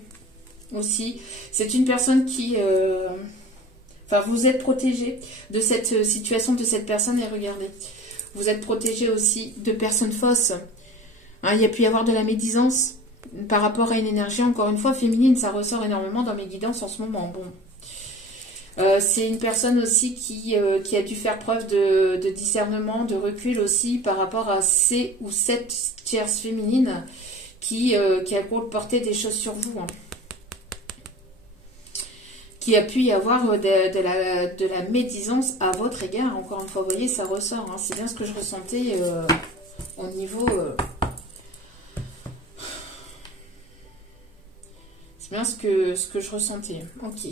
aussi. C'est une personne qui... vous êtes protégé de cette situation, de cette personne. Et regardez, vous êtes protégé aussi de personnes fausses. Il y a pu y avoir de la médisance par rapport à une énergie, encore une fois, féminine. Ça ressort énormément dans mes guidances en ce moment. Bon. C'est une personne aussi qui a dû faire preuve de discernement, de recul aussi par rapport à ces ou cette tierce féminine qui a porté des choses sur vous. Qui a pu y avoir de la médisance à votre égard. Encore une fois, vous voyez, ça ressort. C'est bien ce que je ressentais au niveau... c'est bien ce que je ressentais. Ok.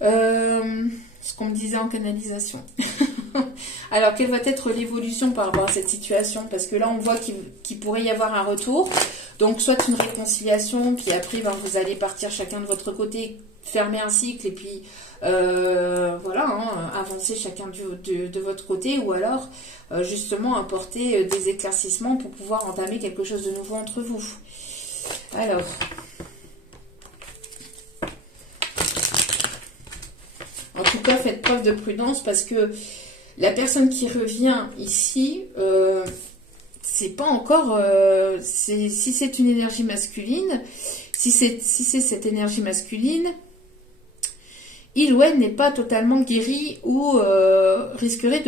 Ce qu'on me disait en canalisation. Alors, quelle va être l'évolution par rapport à cette situation? Parce que là, on voit qu'il pourrait y avoir un retour. Donc, soit une réconciliation, puis après, vous allez partir chacun de votre côté, fermer un cycle, et puis, avancer chacun de votre côté, ou alors, justement, apporter des éclaircissements pour pouvoir entamer quelque chose de nouveau entre vous. Alors... En tout cas, faites preuve de prudence parce que La personne qui revient ici, c'est pas encore... si c'est une énergie masculine, si c'est cette énergie masculine, il ou elle n'est pas totalement guéri ou risquerait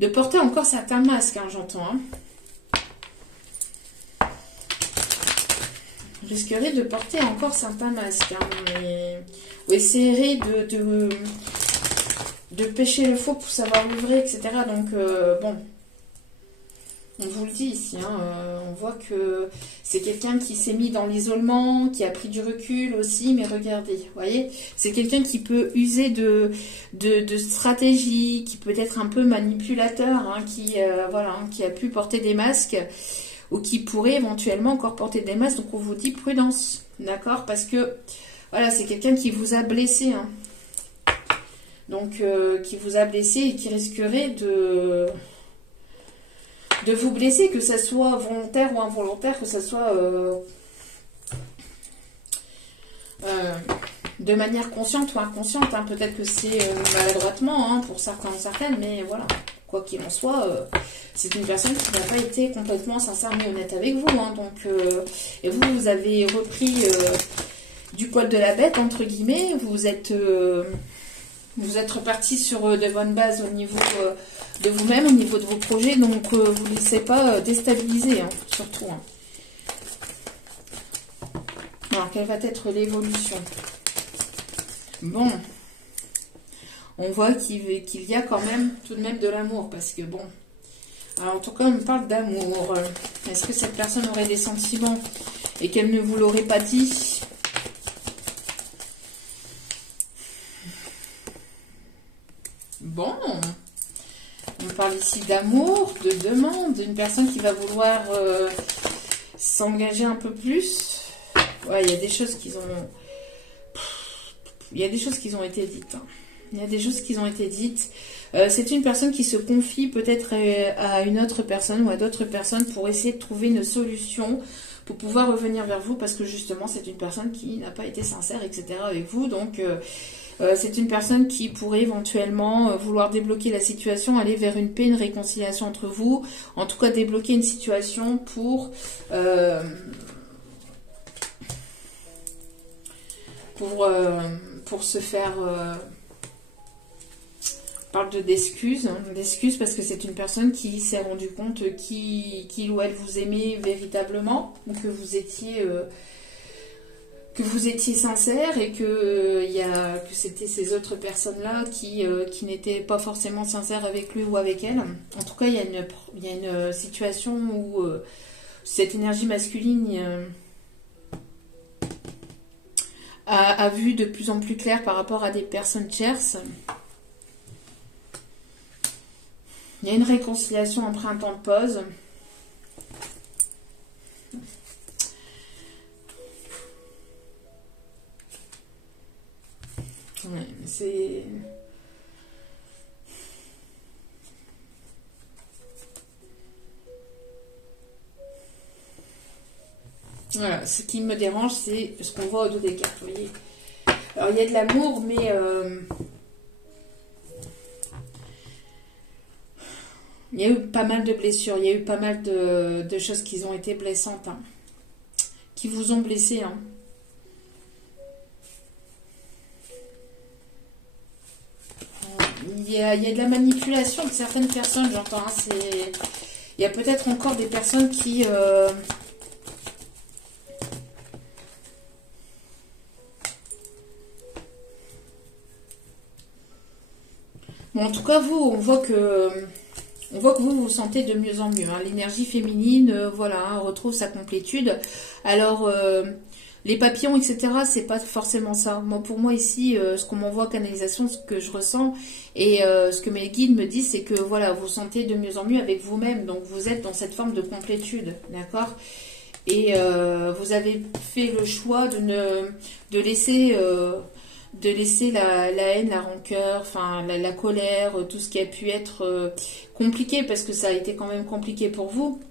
de porter encore certains masques, hein, j'entends. Hein. Risquerait de porter encore certains masques. Hein, mais... Ou essaierait de pêcher le faux pour savoir l'ouvrir, etc. Donc, bon, on vous le dit ici, hein, on voit que c'est quelqu'un qui s'est mis dans l'isolement, qui a pris du recul aussi, mais regardez, vous voyez, c'est quelqu'un qui peut user de stratégie, qui peut être un peu manipulateur, hein, voilà, hein, qui a pu porter des masques, ou qui pourrait éventuellement encore porter des masques, donc on vous dit prudence, d'accord, parce que, voilà, c'est quelqu'un qui vous a blessé, hein. Donc, qui vous a blessé et qui risquerait de vous blesser, que ça soit volontaire ou involontaire, que ça soit de manière consciente ou inconsciente. Hein. Peut-être que c'est maladroitement, hein, pour certains ou certaines, mais voilà. Quoi qu'il en soit, c'est une personne qui n'a pas été complètement sincère mais honnête avec vous. Hein. Donc, et vous avez repris du poil de la bête, entre guillemets. Vous êtes reparti sur de bonnes bases au niveau de vous-même, au niveau de vos projets, donc vous ne laissez pas déstabiliser, hein, surtout. Hein. Alors, quelle va être l'évolution? Bon, on voit qu'il y a quand même, tout de même, de l'amour, parce que bon, alors en tout cas, on me parle d'amour. Est-ce que cette personne aurait des sentiments et qu'elle ne vous l'aurait pas dit? Bon, on parle ici d'amour, de demande, d'une personne qui va vouloir s'engager un peu plus. Ouais, il y a des choses qui ont... Il y a des choses qui ont été dites. Hein. Il y a des choses qui ont été dites. C'est une personne qui se confie peut-être à une autre personne ou à d'autres personnes pour essayer de trouver une solution pour pouvoir revenir vers vous, parce que justement, c'est une personne qui n'a pas été sincère, etc. avec vous. Donc... c'est une personne qui pourrait éventuellement vouloir débloquer la situation, aller vers une paix, une réconciliation entre vous. En tout cas, débloquer une situation pour se faire... on parle d'excuses, hein, d'excuses parce que c'est une personne qui s'est rendu compte qu'il ou elle vous aimait véritablement, ou que vous étiez... sincère et que c'était ces autres personnes-là qui n'étaient pas forcément sincères avec lui ou avec elle. En tout cas, il y a une situation où cette énergie masculine a vu de plus en plus clair par rapport à des personnes tierces. Il y a une réconciliation après un temps de pause. Ouais, c'est... Voilà, ce qui me dérange, c'est ce qu'on voit au dos des cartes, vous voyez. Alors, il y a de l'amour, mais... il y a eu pas mal de blessures, il y a eu pas mal de choses qui ont été blessantes, hein, qui vous ont blessé, hein. Il y a de la manipulation de certaines personnes, j'entends. Hein, il y a peut-être encore des personnes qui... Bon, en tout cas, vous, on voit que vous vous sentez de mieux en mieux. Hein. L'énergie féminine, voilà, hein, retrouve sa complétude. Alors... les papillons, etc., c'est pas forcément ça. Moi, pour moi, ici, ce qu'on m'envoie en canalisation, ce que je ressens, et ce que mes guides me disent, c'est que, voilà, vous sentez de mieux en mieux avec vous-même. Donc, vous êtes dans cette forme de complétude, d'accord? Et vous avez fait le choix de laisser la haine, la rancœur, enfin, la colère, tout ce qui a pu être compliqué, parce que ça a été quand même compliqué pour vous.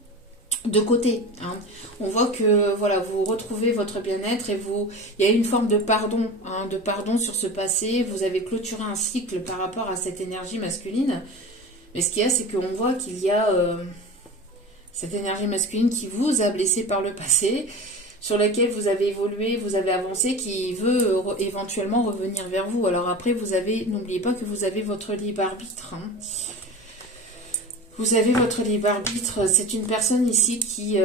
de côté, hein. On voit que voilà, vous retrouvez votre bien-être et il y a une forme de pardon, hein, de pardon sur ce passé. Vous avez clôturé un cycle par rapport à cette énergie masculine. Mais ce qu'il y a, c'est qu'on voit qu'il y a cette énergie masculine qui vous a blessé par le passé, sur laquelle vous avez évolué, vous avez avancé, qui veut éventuellement revenir vers vous. Alors après, n'oubliez pas que vous avez votre libre arbitre, hein. Vous avez votre libre arbitre. C'est une personne ici qui... il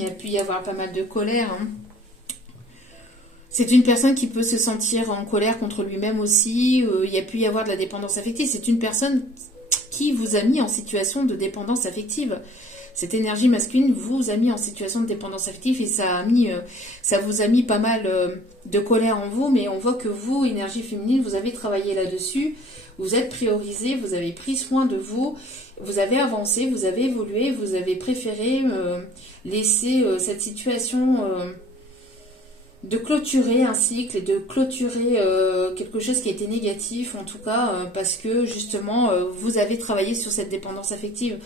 y a pu y avoir pas mal de colère, hein. C'est une personne qui peut se sentir en colère contre lui-même aussi. Il y a pu y avoir de la dépendance affective. C'est une personne qui vous a mis en situation de dépendance affective. Cette énergie masculine vous a mis en situation de dépendance affective et ça vous a mis pas mal de colère en vous. Mais on voit que vous, énergie féminine, vous avez travaillé là-dessus. Vous êtes priorisé, vous avez pris soin de vous. Vous avez avancé, vous avez évolué. Vous avez préféré laisser cette situation... de clôturer un cycle et de clôturer quelque chose qui était négatif, en tout cas, parce que justement, vous avez travaillé sur cette dépendance affective.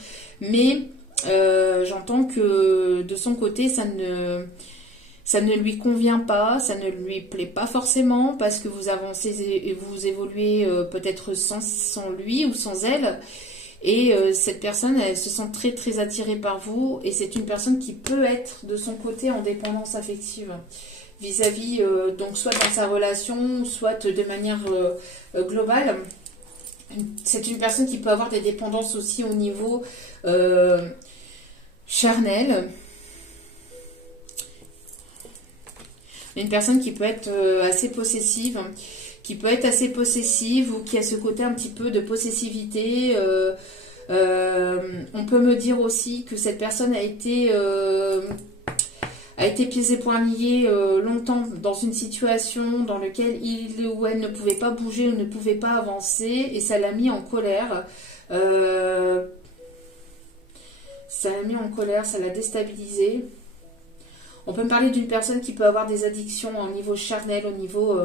Mais j'entends que de son côté, ça ne lui convient pas, ça ne lui plaît pas forcément, parce que vous avancez et vous évoluez peut-être sans lui ou sans elle. Et cette personne, elle se sent très très attirée par vous, et c'est une personne qui peut être de son côté en dépendance affective vis-à-vis, donc soit dans sa relation, soit de manière globale. C'est une personne qui peut avoir des dépendances aussi au niveau charnel. Une personne qui peut être assez possessive, ou qui a ce côté un petit peu de possessivité. On peut me dire aussi que cette personne a été pieds et poings liés longtemps dans une situation dans laquelle il ou elle ne pouvait pas bouger ou ne pouvait pas avancer, et ça l'a mis en colère. Ça l'a déstabilisé. On peut me parler d'une personne qui peut avoir des addictions au niveau charnel, au niveau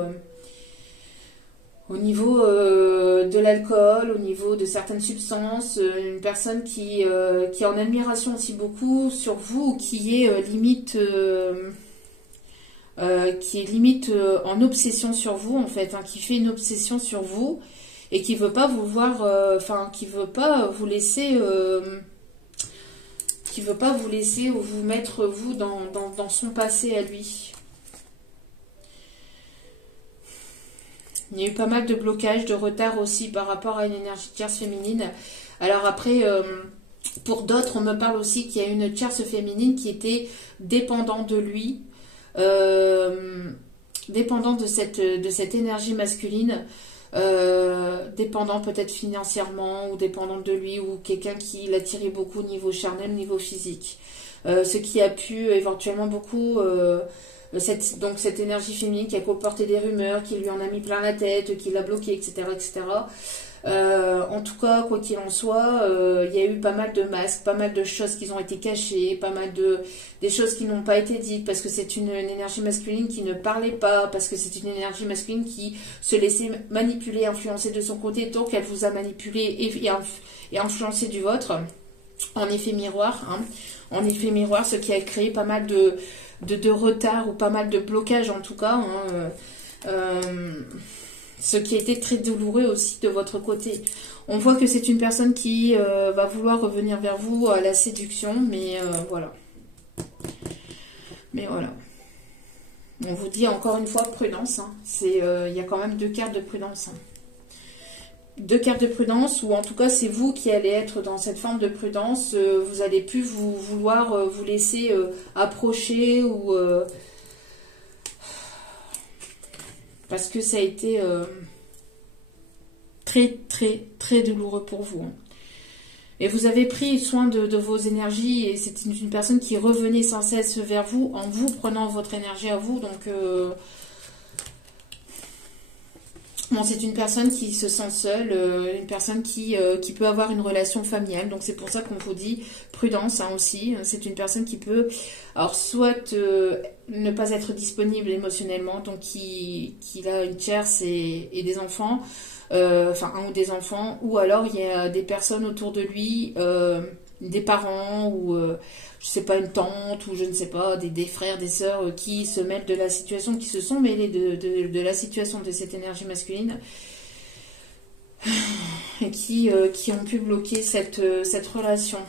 de l'alcool, au niveau de certaines substances, une personne qui est en admiration aussi beaucoup sur vous, qui est limite en obsession sur vous en fait, hein, qui fait une obsession sur vous et qui veut pas vous voir, qui veut pas vous laisser ou vous mettre vous dans son passé à lui. Il y a eu pas mal de blocages, de retard aussi par rapport à une énergie tierce féminine. Alors après, pour d'autres, on me parle aussi qu'il y a une tierce féminine qui était dépendant de lui, dépendant de cette énergie masculine, dépendant peut-être financièrement ou dépendant de lui, ou quelqu'un qui l'attirait beaucoup au niveau charnel, au niveau physique. Ce qui a pu éventuellement beaucoup... cette énergie féminine qui a comporté des rumeurs, qui lui en a mis plein la tête, qui l'a bloqué, etc. etc. En tout cas, quoi qu'il en soit, il y a eu pas mal de masques, pas mal de choses qui ont été cachées, pas mal des choses qui n'ont pas été dites, parce que c'est une énergie masculine qui ne parlait pas, parce que c'est une énergie masculine qui se laissait manipuler, influencer de son côté, donc elle vous a manipulé et influencé du vôtre, en effet miroir, hein. En effet miroir, ce qui a créé pas mal de retard ou pas mal de blocages en tout cas, hein, ce qui a été très douloureux aussi de votre côté. On voit que c'est une personne qui va vouloir revenir vers vous à la séduction, mais voilà. Mais voilà. On vous dit encore une fois prudence, hein. Il y a quand même 2 cartes de prudence, hein. 2 cartes de prudence, ou en tout cas c'est vous qui allez être dans cette forme de prudence. Vous n'allez plus vouloir vous laisser approcher, ou parce que ça a été très très très douloureux pour vous, hein. Et vous avez pris soin de vos énergies, et c'est une personne qui revenait sans cesse vers vous en vous prenant votre énergie à vous, donc bon, c'est une personne qui se sent seule, une personne qui peut avoir une relation familiale. Donc c'est pour ça qu'on vous dit prudence, hein, aussi. C'est une personne qui peut, alors soit ne pas être disponible émotionnellement, donc qui a une tierce et des enfants, enfin un ou des enfants, ou alors il y a des personnes autour de lui, des parents, ou je sais pas, une tante, ou je ne sais pas, des frères, des sœurs qui se mêlent de la situation, qui se sont mêlés de la situation de cette énergie masculine, et qui ont pu bloquer cette relation.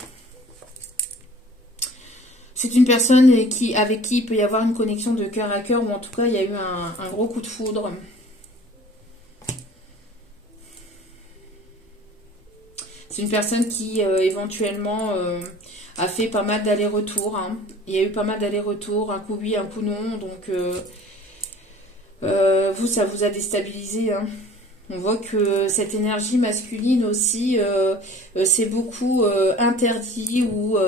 C'est une personne avec qui il peut y avoir une connexion de cœur à cœur, ou en tout cas il y a eu un gros coup de foudre. C'est une personne qui éventuellement a fait pas mal d'allers-retours. Hein. Il y a eu pas mal d'allers-retours, un coup oui, un coup non. Donc vous, ça vous a déstabilisé. Hein. On voit que cette énergie masculine aussi, c'est beaucoup interdit ou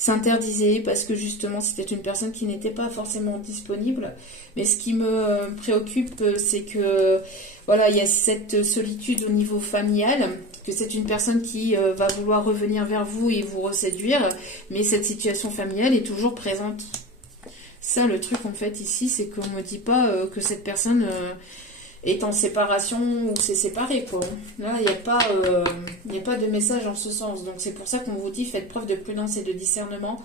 s'interdisait parce que justement c'était une personne qui n'était pas forcément disponible. Mais ce qui me préoccupe, c'est que voilà, il y a cette solitude au niveau familial, que c'est une personne qui va vouloir revenir vers vous et vous reséduire, mais cette situation familiale est toujours présente. Ça, le truc en fait ici, c'est qu'on ne me dit pas que cette personne est en séparation ou s'est séparée, quoi. Là, il n'y a pas de message en ce sens. Donc c'est pour ça qu'on vous dit, faites preuve de prudence et de discernement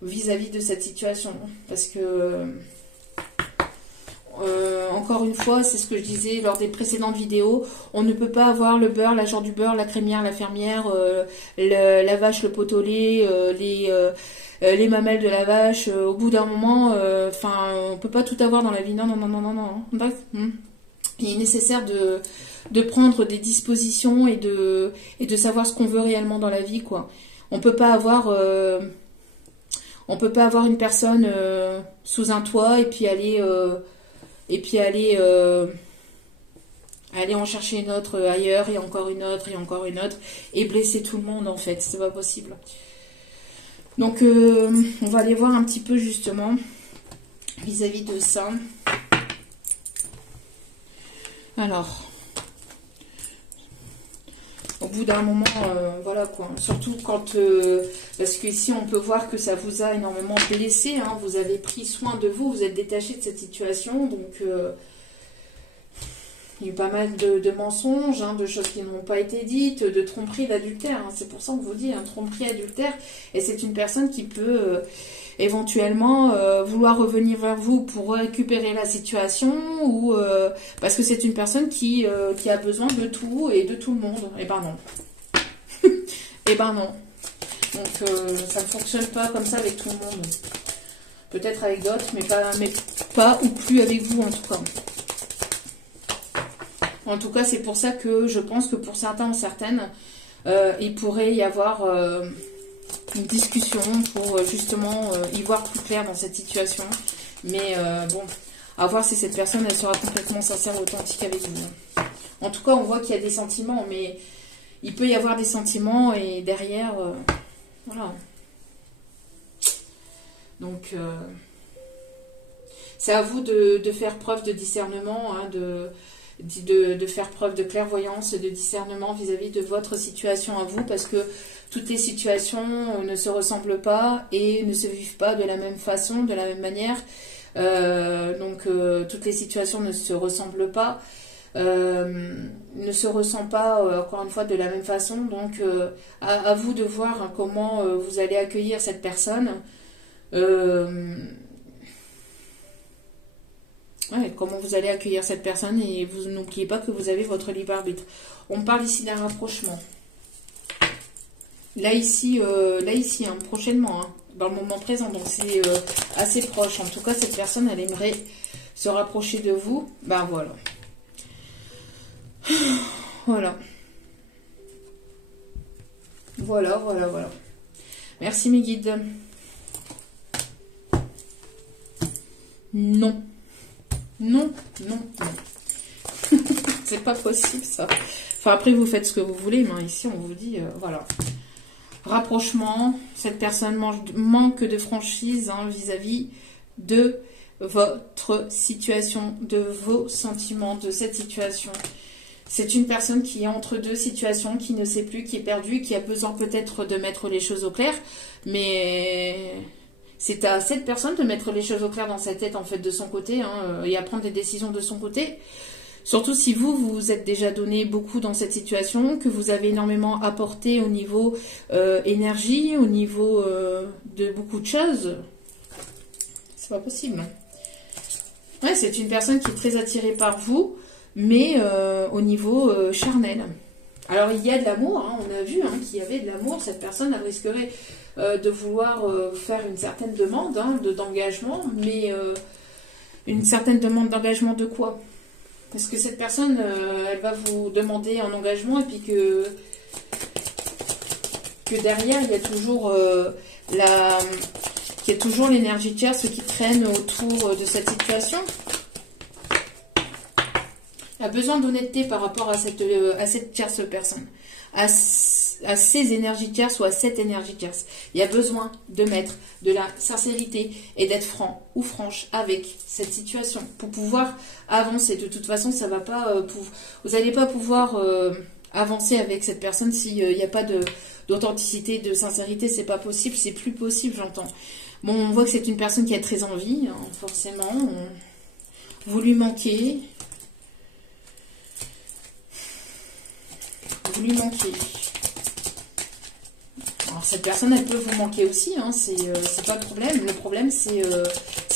vis-à-vis de cette situation. Parce que, encore une fois, c'est ce que je disais lors des précédentes vidéos, on ne peut pas avoir le beurre, l'agent du beurre, la crémière, la fermière, la vache, le pot au lait, les mamelles de la vache. Au bout d'un moment, on peut pas tout avoir dans la vie. Non, non, non, non, non, non. Bref. Il est nécessaire de prendre des dispositions et de savoir ce qu'on veut réellement dans la vie, quoi. On peut pas avoir une personne sous un toit et puis aller en chercher une autre ailleurs et encore une autre et blesser tout le monde, en fait. C'est pas possible. Donc on va aller voir un petit peu justement vis-à-vis de ça. Alors, au bout d'un moment, voilà quoi. Surtout quand, parce qu'ici on peut voir que ça vous a énormément blessé. Hein, vous avez pris soin de vous, vous êtes détaché de cette situation. Donc, il y a eu pas mal de mensonges, hein, de choses qui n'ont pas été dites, de tromperies, d'adultère. Hein, c'est pour ça qu'on vous dit, hein, tromperie, adultère. Et c'est une personne qui peut éventuellement vouloir revenir vers vous pour récupérer la situation ou parce que c'est une personne qui a besoin de tout et de tout le monde. Eh ben non. Eh ben non. Donc ça ne fonctionne pas comme ça avec tout le monde. Peut-être avec d'autres, mais pas ou plus avec vous en tout cas. En tout cas, c'est pour ça que je pense que pour certains ou certaines, il pourrait y avoir une discussion pour justement y voir plus clair dans cette situation. Mais bon, à voir si cette personne, elle sera complètement sincère et authentique avec vous. En tout cas, on voit qu'il y a des sentiments, mais il peut y avoir des sentiments et derrière, voilà. Donc, c'est à vous de faire preuve de discernement, hein, de faire preuve de clairvoyance et de discernement vis-à-vis de votre situation à vous, parce que toutes les situations ne se ressemblent pas et ne se vivent pas de la même façon, de la même manière. Donc toutes les situations ne se ressemblent pas, ne se ressentent pas, encore une fois, de la même façon. Donc à vous de voir, hein, comment vous allez accueillir cette personne. Ouais, comment vous allez accueillir cette personne, et vous n'oubliez pas que vous avez votre libre arbitre. On parle ici d'un rapprochement. Là ici, hein, prochainement, hein, dans le moment présent, donc c'est assez proche. En tout cas, cette personne, elle aimerait se rapprocher de vous. Ben voilà. Voilà. Voilà, voilà, voilà. Merci mes guides. Non. Non, non, non. C'est pas possible ça. Enfin, après, vous faites ce que vous voulez, mais ici, on vous dit, voilà. Rapprochement, cette personne manque de franchise, hein, vis-à-vis de votre situation, de vos sentiments, de cette situation. C'est une personne qui est entre deux situations, qui ne sait plus, qui est perdue, qui a besoin peut-être de mettre les choses au clair, mais c'est à cette personne de mettre les choses au clair dans sa tête, en fait, de son côté, hein, et à prendre des décisions de son côté. Surtout si vous vous êtes déjà donné beaucoup dans cette situation, que vous avez énormément apporté au niveau énergie, au niveau de beaucoup de choses. C'est pas possible. Ouais, c'est une personne qui est très attirée par vous, mais au niveau charnel. Alors il y a de l'amour, hein, on a vu qu'il y avait de l'amour. Cette personne, elle risquerait de vouloir faire une certaine demande d'engagement, mais une certaine demande d'engagement de quoi? Parce que cette personne, elle va vous demander un engagement et puis que derrière, il y a toujours l'énergie tierce qui traîne autour de cette situation. Il a besoin d'honnêteté par rapport à cette tierce personne, à ces énergies tierces ou à cette énergie tierce. Il y a besoin de mettre de la sincérité et d'être franc ou franche avec cette situation pour pouvoir avancer. De toute façon, ça va pas, vous n'allez pas pouvoir avancer avec cette personne s'il n'y a pas d'authenticité, de sincérité. C'est pas possible, c'est plus possible, j'entends. Bon, on voit que c'est une personne qui a très envie, forcément. Vous lui manquez. Vous lui manquez. Alors, cette personne, elle peut vous manquer aussi, c'est pas le problème. Le problème, c'est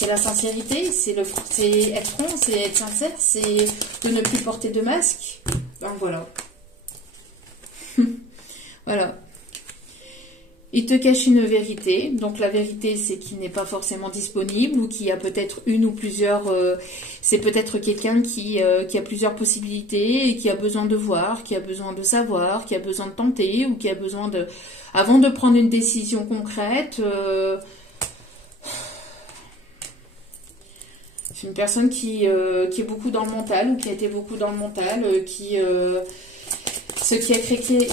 la sincérité, c'est être franc, c'est être sincère, c'est de ne plus porter de masque. Ben voilà. Voilà. Il te cache une vérité. Donc la vérité, c'est qu'il n'est pas forcément disponible ou qu'il y a peut-être une ou plusieurs... c'est peut-être quelqu'un qui a plusieurs possibilités et qui a besoin de voir, qui a besoin de savoir, qui a besoin de tenter ou qui a besoin de... Avant de prendre une décision concrète... c'est une personne qui est beaucoup dans le mental ou qui a été beaucoup dans le mental, ce qui a craqué,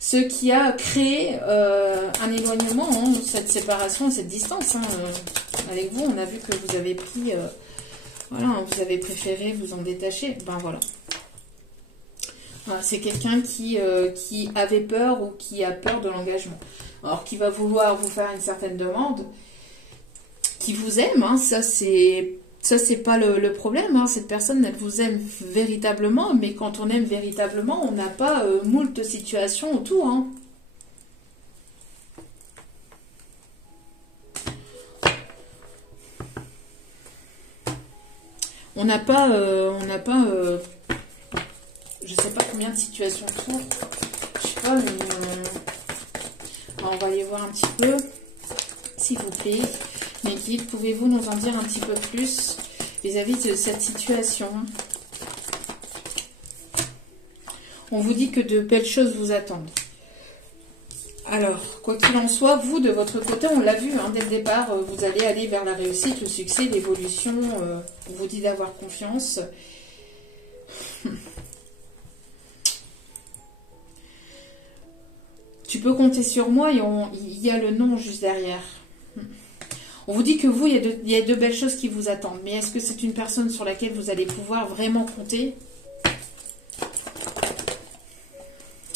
ce qui a créé un éloignement, cette séparation, cette distance avec vous. On a vu que vous avez pris, voilà, vous avez préféré vous en détacher. Ben voilà. Voilà, c'est quelqu'un qui avait peur ou qui a peur de l'engagement. Alors, qui va vouloir vous faire une certaine demande, qui vous aime, ça c'est pas le problème, cette personne, elle vous aime véritablement, mais quand on aime véritablement, on n'a pas moult situations autour, On n'a pas, je sais pas combien de situations autour, je sais pas, mais on va aller voir un petit peu, s'il vous plaît. Mes guides, pouvez-vous nous en dire un petit peu plus vis-à-vis de cette situation? On vous dit que de belles choses vous attendent. Alors, quoi qu'il en soit, vous, de votre côté, on l'a vu, dès le départ, vous allez aller vers la réussite, le succès, l'évolution. On vous dit d'avoir confiance. Tu peux compter sur moi et il y a le nom juste derrière. On vous dit que vous, il y a de belles choses qui vous attendent. Mais est-ce que c'est une personne sur laquelle vous allez pouvoir vraiment compter?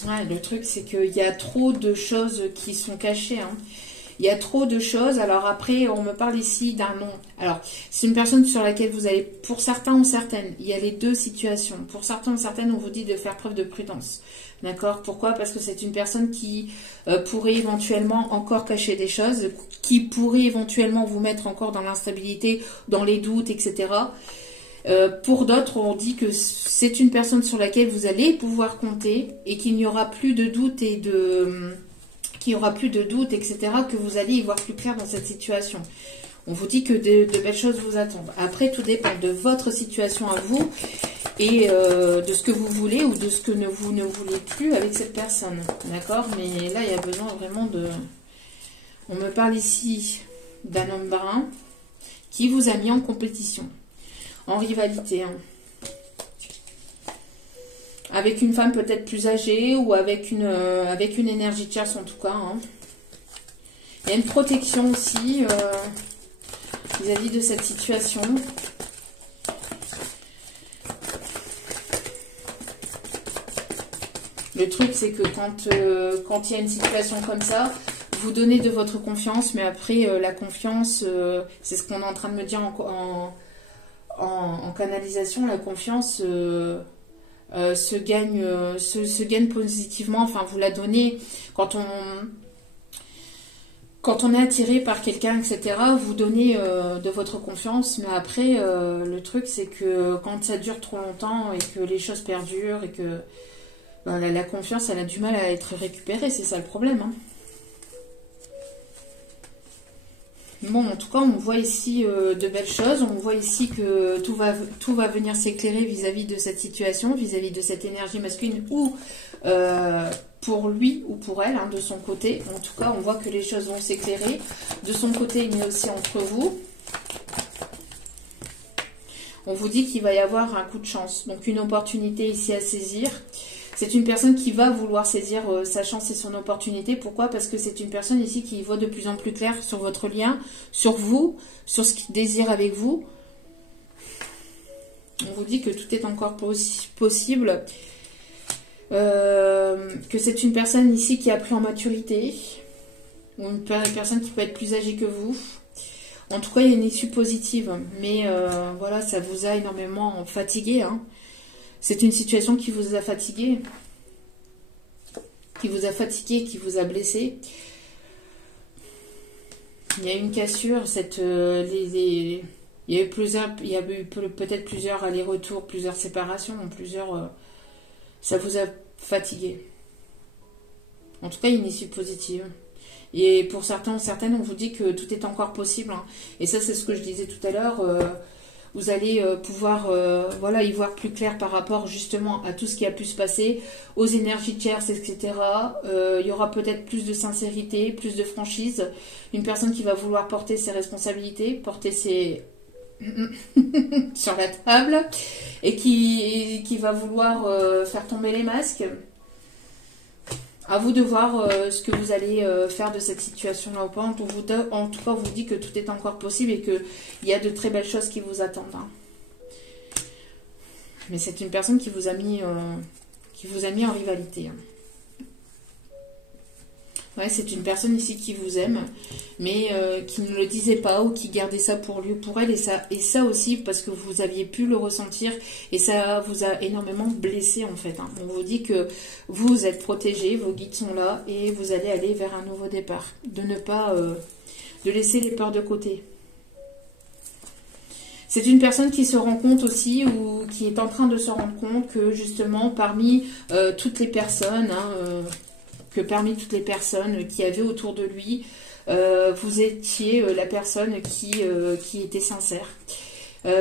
Ouais, le truc, c'est qu'il y a trop de choses qui sont cachées. Il y a trop de choses. Alors après, on me parle ici d'un nom. Alors, c'est une personne sur laquelle vous allez, pour certains ou certaines, il y a les deux situations. Pour certains ou certaines, on vous dit de faire preuve de prudence. D'accord? Pourquoi? Parce que c'est une personne qui pourrait éventuellement encore cacher des choses, qui pourrait éventuellement vous mettre encore dans l'instabilité, dans les doutes, etc. Pour d'autres, on dit que c'est une personne sur laquelle vous allez pouvoir compter et qu'il n'y aura plus de doutes et etc., que vous allez y voir plus clair dans cette situation. On vous dit que de belles choses vous attendent. Après, tout dépend de votre situation à vous et de ce que vous voulez ou de ce que vous ne voulez plus avec cette personne. D'accord? Mais là, il y a besoin vraiment de... On me parle ici d'un homme brun qui vous a mis en compétition, en rivalité. Avec une femme peut-être plus âgée ou avec une énergie tierce en tout cas. Il y a une protection aussi vis-à-vis de cette situation. Le truc, c'est que quand il y a une situation comme ça, vous donnez de votre confiance, mais après, la confiance, c'est ce qu'on est en train de me dire en canalisation, la confiance se gagne positivement. Enfin, vous la donnez quand on est attiré par quelqu'un, etc. Vous donnez de votre confiance. Mais après, le truc, c'est que quand ça dure trop longtemps et que les choses perdurent et que ben, la confiance, elle a du mal à être récupérée. C'est ça le problème, hein. Bon, en tout cas, on voit ici de belles choses. On voit ici que tout va venir s'éclairer vis-à-vis de cette situation, vis-à-vis de cette énergie masculine ou pour lui ou pour elle, hein, de son côté. En tout cas, on voit que les choses vont s'éclairer de son côté, mais aussi entre vous. On vous dit qu'il va y avoir un coup de chance, donc une opportunité ici à saisir. C'est une personne qui va vouloir saisir sa chance et son opportunité. Pourquoi? Parce que c'est une personne ici qui voit de plus en plus clair sur votre lien, sur vous, sur ce qu'il désire avec vous. On vous dit que tout est encore possible. Que c'est une personne ici qui a pris en maturité. Ou une personne qui peut être plus âgée que vous. En tout cas, il y a une issue positive. Mais voilà, ça vous a énormément fatigué, hein. C'est une situation qui vous a fatigué, qui vous a blessé. Il y a eu une cassure, il y a eu peut-être plusieurs allers-retours, plusieurs séparations, ça vous a fatigué. En tout cas, il y a une issue positive. Et pour certains, certaines, on vous dit que tout est encore possible, hein. Et ça, c'est ce que je disais tout à l'heure. Vous allez pouvoir voilà, y voir plus clair par rapport justement à tout ce qui a pu se passer, aux énergies tierces, etc. Il y aura peut-être plus de sincérité, plus de franchise. Une personne qui va vouloir porter ses responsabilités, porter ses... sur la table, et qui va vouloir faire tomber les masques. À vous de voir ce que vous allez faire de cette situation-là ou pas. En tout cas, on vous dit que tout est encore possible et qu'il y a de très belles choses qui vous attendent, hein. Mais c'est une personne qui vous a mis en rivalité, hein. Ouais, c'est une personne ici qui vous aime, mais qui ne le disait pas ou qui gardait ça pour lui ou pour elle. Et ça aussi, parce que vous aviez pu le ressentir et ça vous a énormément blessé en fait, hein. On vous dit que vous êtes protégé, vos guides sont là et vous allez aller vers un nouveau départ. De ne pas de laisser les peurs de côté. C'est une personne qui se rend compte aussi ou qui est en train de se rendre compte que justement parmi toutes les personnes... hein, que parmi toutes les personnes qui avaient autour de lui, vous étiez la personne qui était sincère.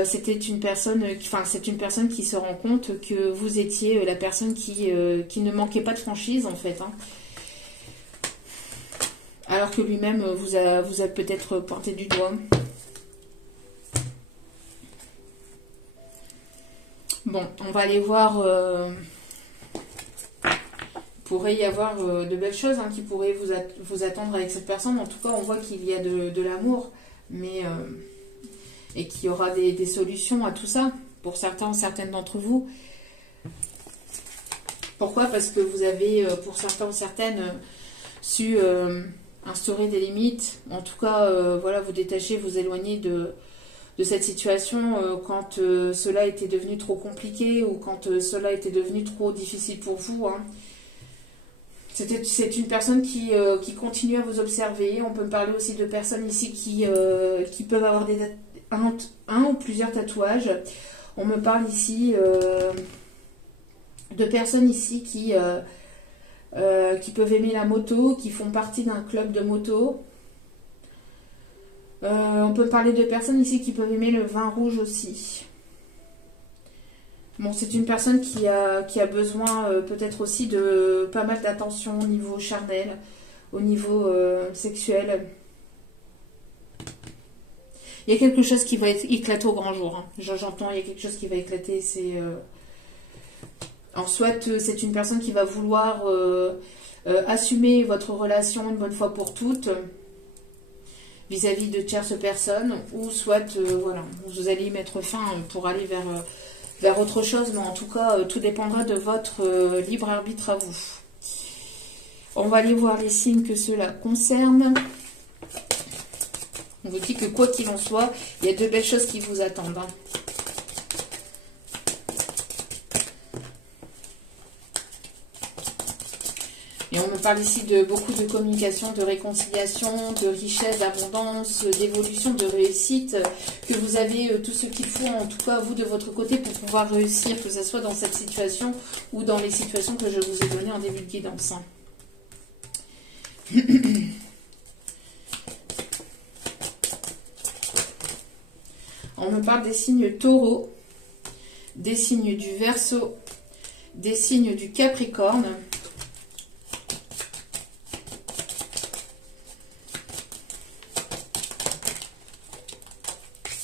C'est une personne qui se rend compte que vous étiez la personne qui ne manquait pas de franchise en fait, hein. Alors que lui-même vous a peut-être pointé du doigt. Bon, on va aller voir... pourrait y avoir de belles choses, hein, qui pourraient vous attendre avec cette personne. En tout cas, on voit qu'il y a de l'amour, mais et qu'il y aura des solutions à tout ça, pour certaines d'entre vous. Pourquoi? Parce que vous avez, pour certains ou certaines, su instaurer des limites. En tout cas, voilà, vous détacher, vous éloigner de cette situation quand cela était devenu trop compliqué ou quand cela était devenu trop difficile pour vous, hein. C'est une personne qui continue à vous observer. On peut parler aussi de personnes ici qui peuvent avoir un ou plusieurs tatouages. On me parle ici de personnes ici qui peuvent aimer la moto, qui font partie d'un club de moto. On peut parler de personnes ici qui peuvent aimer le vin rouge aussi. Bon, c'est une personne qui a besoin peut-être aussi de pas mal d'attention au niveau charnel, au niveau sexuel. Il y a quelque chose qui va éclater au grand jour, hein. J'entends, il y a quelque chose qui va éclater. En soit, c'est une personne qui va vouloir assumer votre relation une bonne fois pour toutes vis-à-vis de tierces personnes, ou soit, voilà, vous allez y mettre fin pour aller vers autre chose, mais en tout cas, tout dépendra de votre libre arbitre à vous. On va aller voir les signes que cela concerne. On vous dit que quoi qu'il en soit, il y a de belles choses qui vous attendent, hein. Et on me parle ici de beaucoup de communication, de réconciliation, de richesse, d'abondance, d'évolution, de réussite, que vous avez tout ce qu'il faut, en tout cas vous de votre côté, pour pouvoir réussir, que ce soit dans cette situation ou dans les situations que je vous ai données en début de guidance. On me parle des signes taureau, des signes du Verseau, des signes du Capricorne.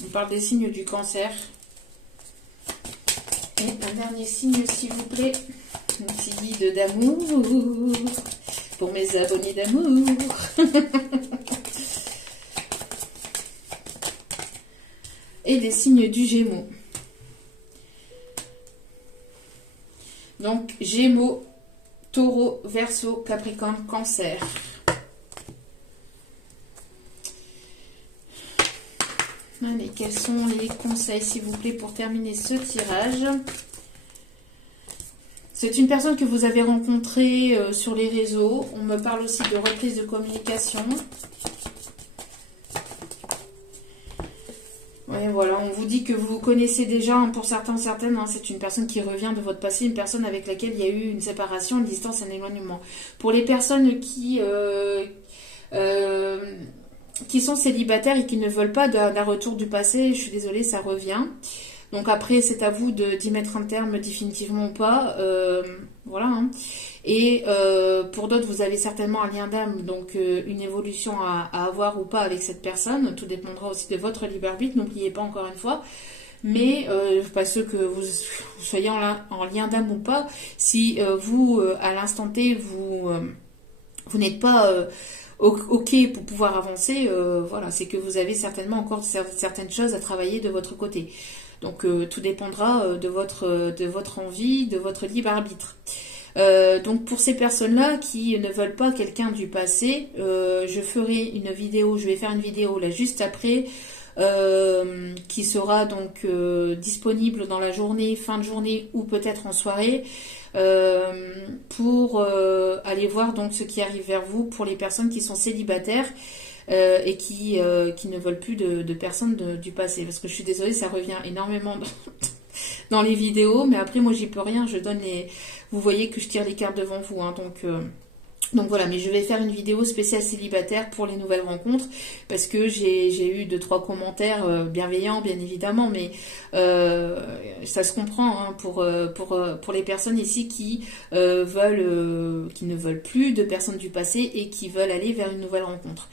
On parle des signes du Cancer. Et un dernier signe, s'il vous plaît. Un petit guide d'amour pour mes abonnés d'amour. Et des signes du Gémeaux. Donc, Gémeaux, Taureau, Verseau, Capricorne, Cancer. Allez, quels sont les conseils, s'il vous plaît, pour terminer ce tirage? C'est une personne que vous avez rencontrée sur les réseaux. On me parle aussi de reprise de communication. Ouais, voilà, on vous dit que vous connaissez déjà, hein, pour certains, certaines, hein, c'est une personne qui revient de votre passé, une personne avec laquelle il y a eu une séparation, une distance, un éloignement. Pour les personnes qui sont célibataires et qui ne veulent pas d'un retour du passé, je suis désolée, ça revient. Donc après, c'est à vous d'y mettre un terme définitivement ou pas. Voilà. Hein. Et pour d'autres, vous avez certainement un lien d'âme, donc une évolution à avoir ou pas avec cette personne. Tout dépendra aussi de votre libre arbitre, n'oubliez pas encore une fois. Mais parce que vous soyez en lien d'âme ou pas, si vous, à l'instant T, vous n'êtes pas... ok pour pouvoir avancer, voilà, c'est que vous avez certainement encore certaines choses à travailler de votre côté. Donc tout dépendra de votre envie, de votre libre arbitre. Donc pour ces personnes-là qui ne veulent pas quelqu'un du passé, je vais faire une vidéo là juste après, qui sera donc disponible dans la journée, fin de journée ou peut-être en soirée, pour aller voir donc ce qui arrive vers vous pour les personnes qui sont célibataires et qui ne veulent plus de personnes du passé. Parce que je suis désolée, ça revient énormément dans les vidéos, mais après moi j'y peux rien, je donne les... Vous voyez que je tire les cartes devant vous, hein, donc voilà, mais je vais faire une vidéo spéciale célibataire pour les nouvelles rencontres, parce que j'ai eu 2-3 commentaires bienveillants, bien évidemment, mais ça se comprend, hein, pour les personnes ici qui qui ne veulent plus de personnes du passé et qui veulent aller vers une nouvelle rencontre.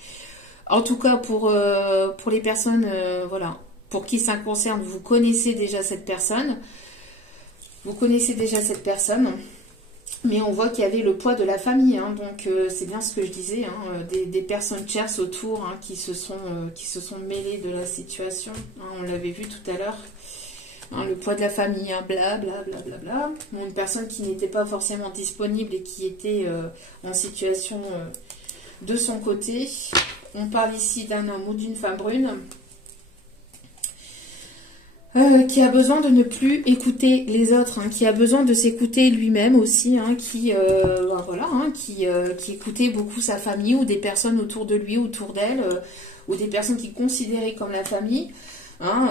En tout cas, pour les personnes, voilà, pour qui ça concerne, vous connaissez déjà cette personne. Mais on voit qu'il y avait le poids de la famille, hein, donc c'est bien ce que je disais, hein, des personnes tierces autour, hein, qui se sont mêlées de la situation, hein, on l'avait vu tout à l'heure, hein, le poids de la famille, hein, bla bla bla bla bla. Bon, une personne qui n'était pas forcément disponible et qui était en situation de son côté. On parle ici d'un homme ou d'une femme brune. Qui a besoin de ne plus écouter les autres, hein, qui a besoin de s'écouter lui-même aussi, hein, qui écoutait beaucoup sa famille ou des personnes autour de lui, autour d'elle, ou des personnes qu'il considérait comme la famille. Hein,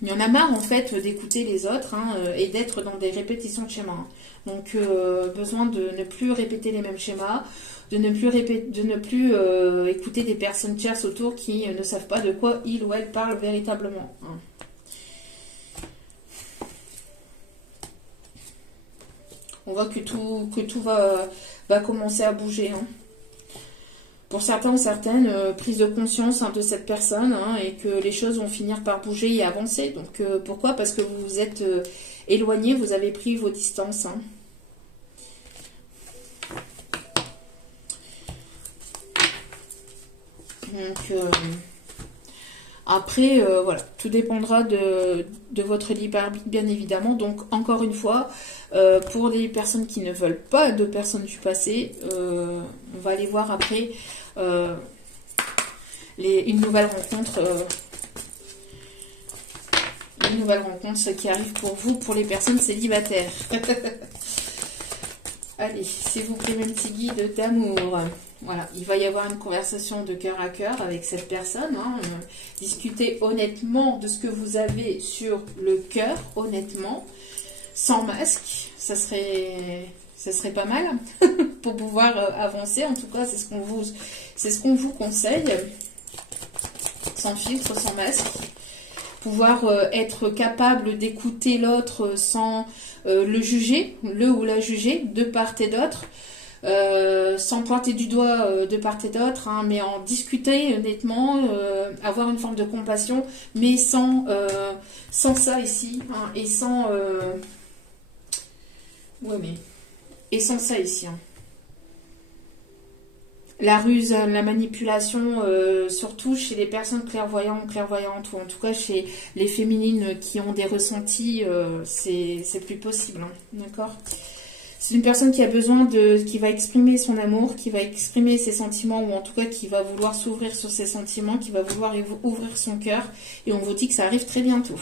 il y en a marre en fait d'écouter les autres, hein, et d'être dans des répétitions de schémas. Hein. Donc besoin de ne plus répéter les mêmes schémas, de ne plus écouter des personnes tierces autour qui ne savent pas de quoi il ou elle parle véritablement. Hein. On voit que tout va commencer à bouger. Hein. Pour certains ou certaines, prise de conscience, hein, de cette personne, hein, et que les choses vont finir par bouger et avancer. Donc pourquoi? Parce que vous vous êtes éloigné, vous avez pris vos distances. Hein. Donc après, voilà, tout dépendra de votre libre arbitre, bien évidemment. Donc, encore une fois, pour les personnes qui ne veulent pas de personnes du passé, on va aller voir après une nouvelle rencontre. Une nouvelle rencontre, ce qui arrive pour vous, pour les personnes célibataires. Allez, s'il vous plaît, mes petits guides d'amour. Voilà, il va y avoir une conversation de cœur à cœur avec cette personne. Hein. Discutez honnêtement de ce que vous avez sur le cœur, honnêtement, sans masque. Ça serait pas mal pour pouvoir avancer. En tout cas, c'est ce qu'on vous conseille. Sans filtre, sans masque. Pouvoir être capable d'écouter l'autre sans le juger, le ou la juger, de part et d'autre. Sans pointer du doigt de part et d'autre, hein, mais en discuter honnêtement, avoir une forme de compassion, mais sans ça ici, hein, et sans et sans ça ici. Hein. La ruse, la manipulation, surtout chez les personnes clairvoyantes, ou en tout cas chez les féminines qui ont des ressentis, c'est plus possible, hein, d'accord ? C'est une personne qui a besoin qui va exprimer son amour, qui va exprimer ses sentiments, ou en tout cas qui va vouloir s'ouvrir sur ses sentiments, qui va vouloir ouvrir son cœur. Et on vous dit que ça arrive très bientôt.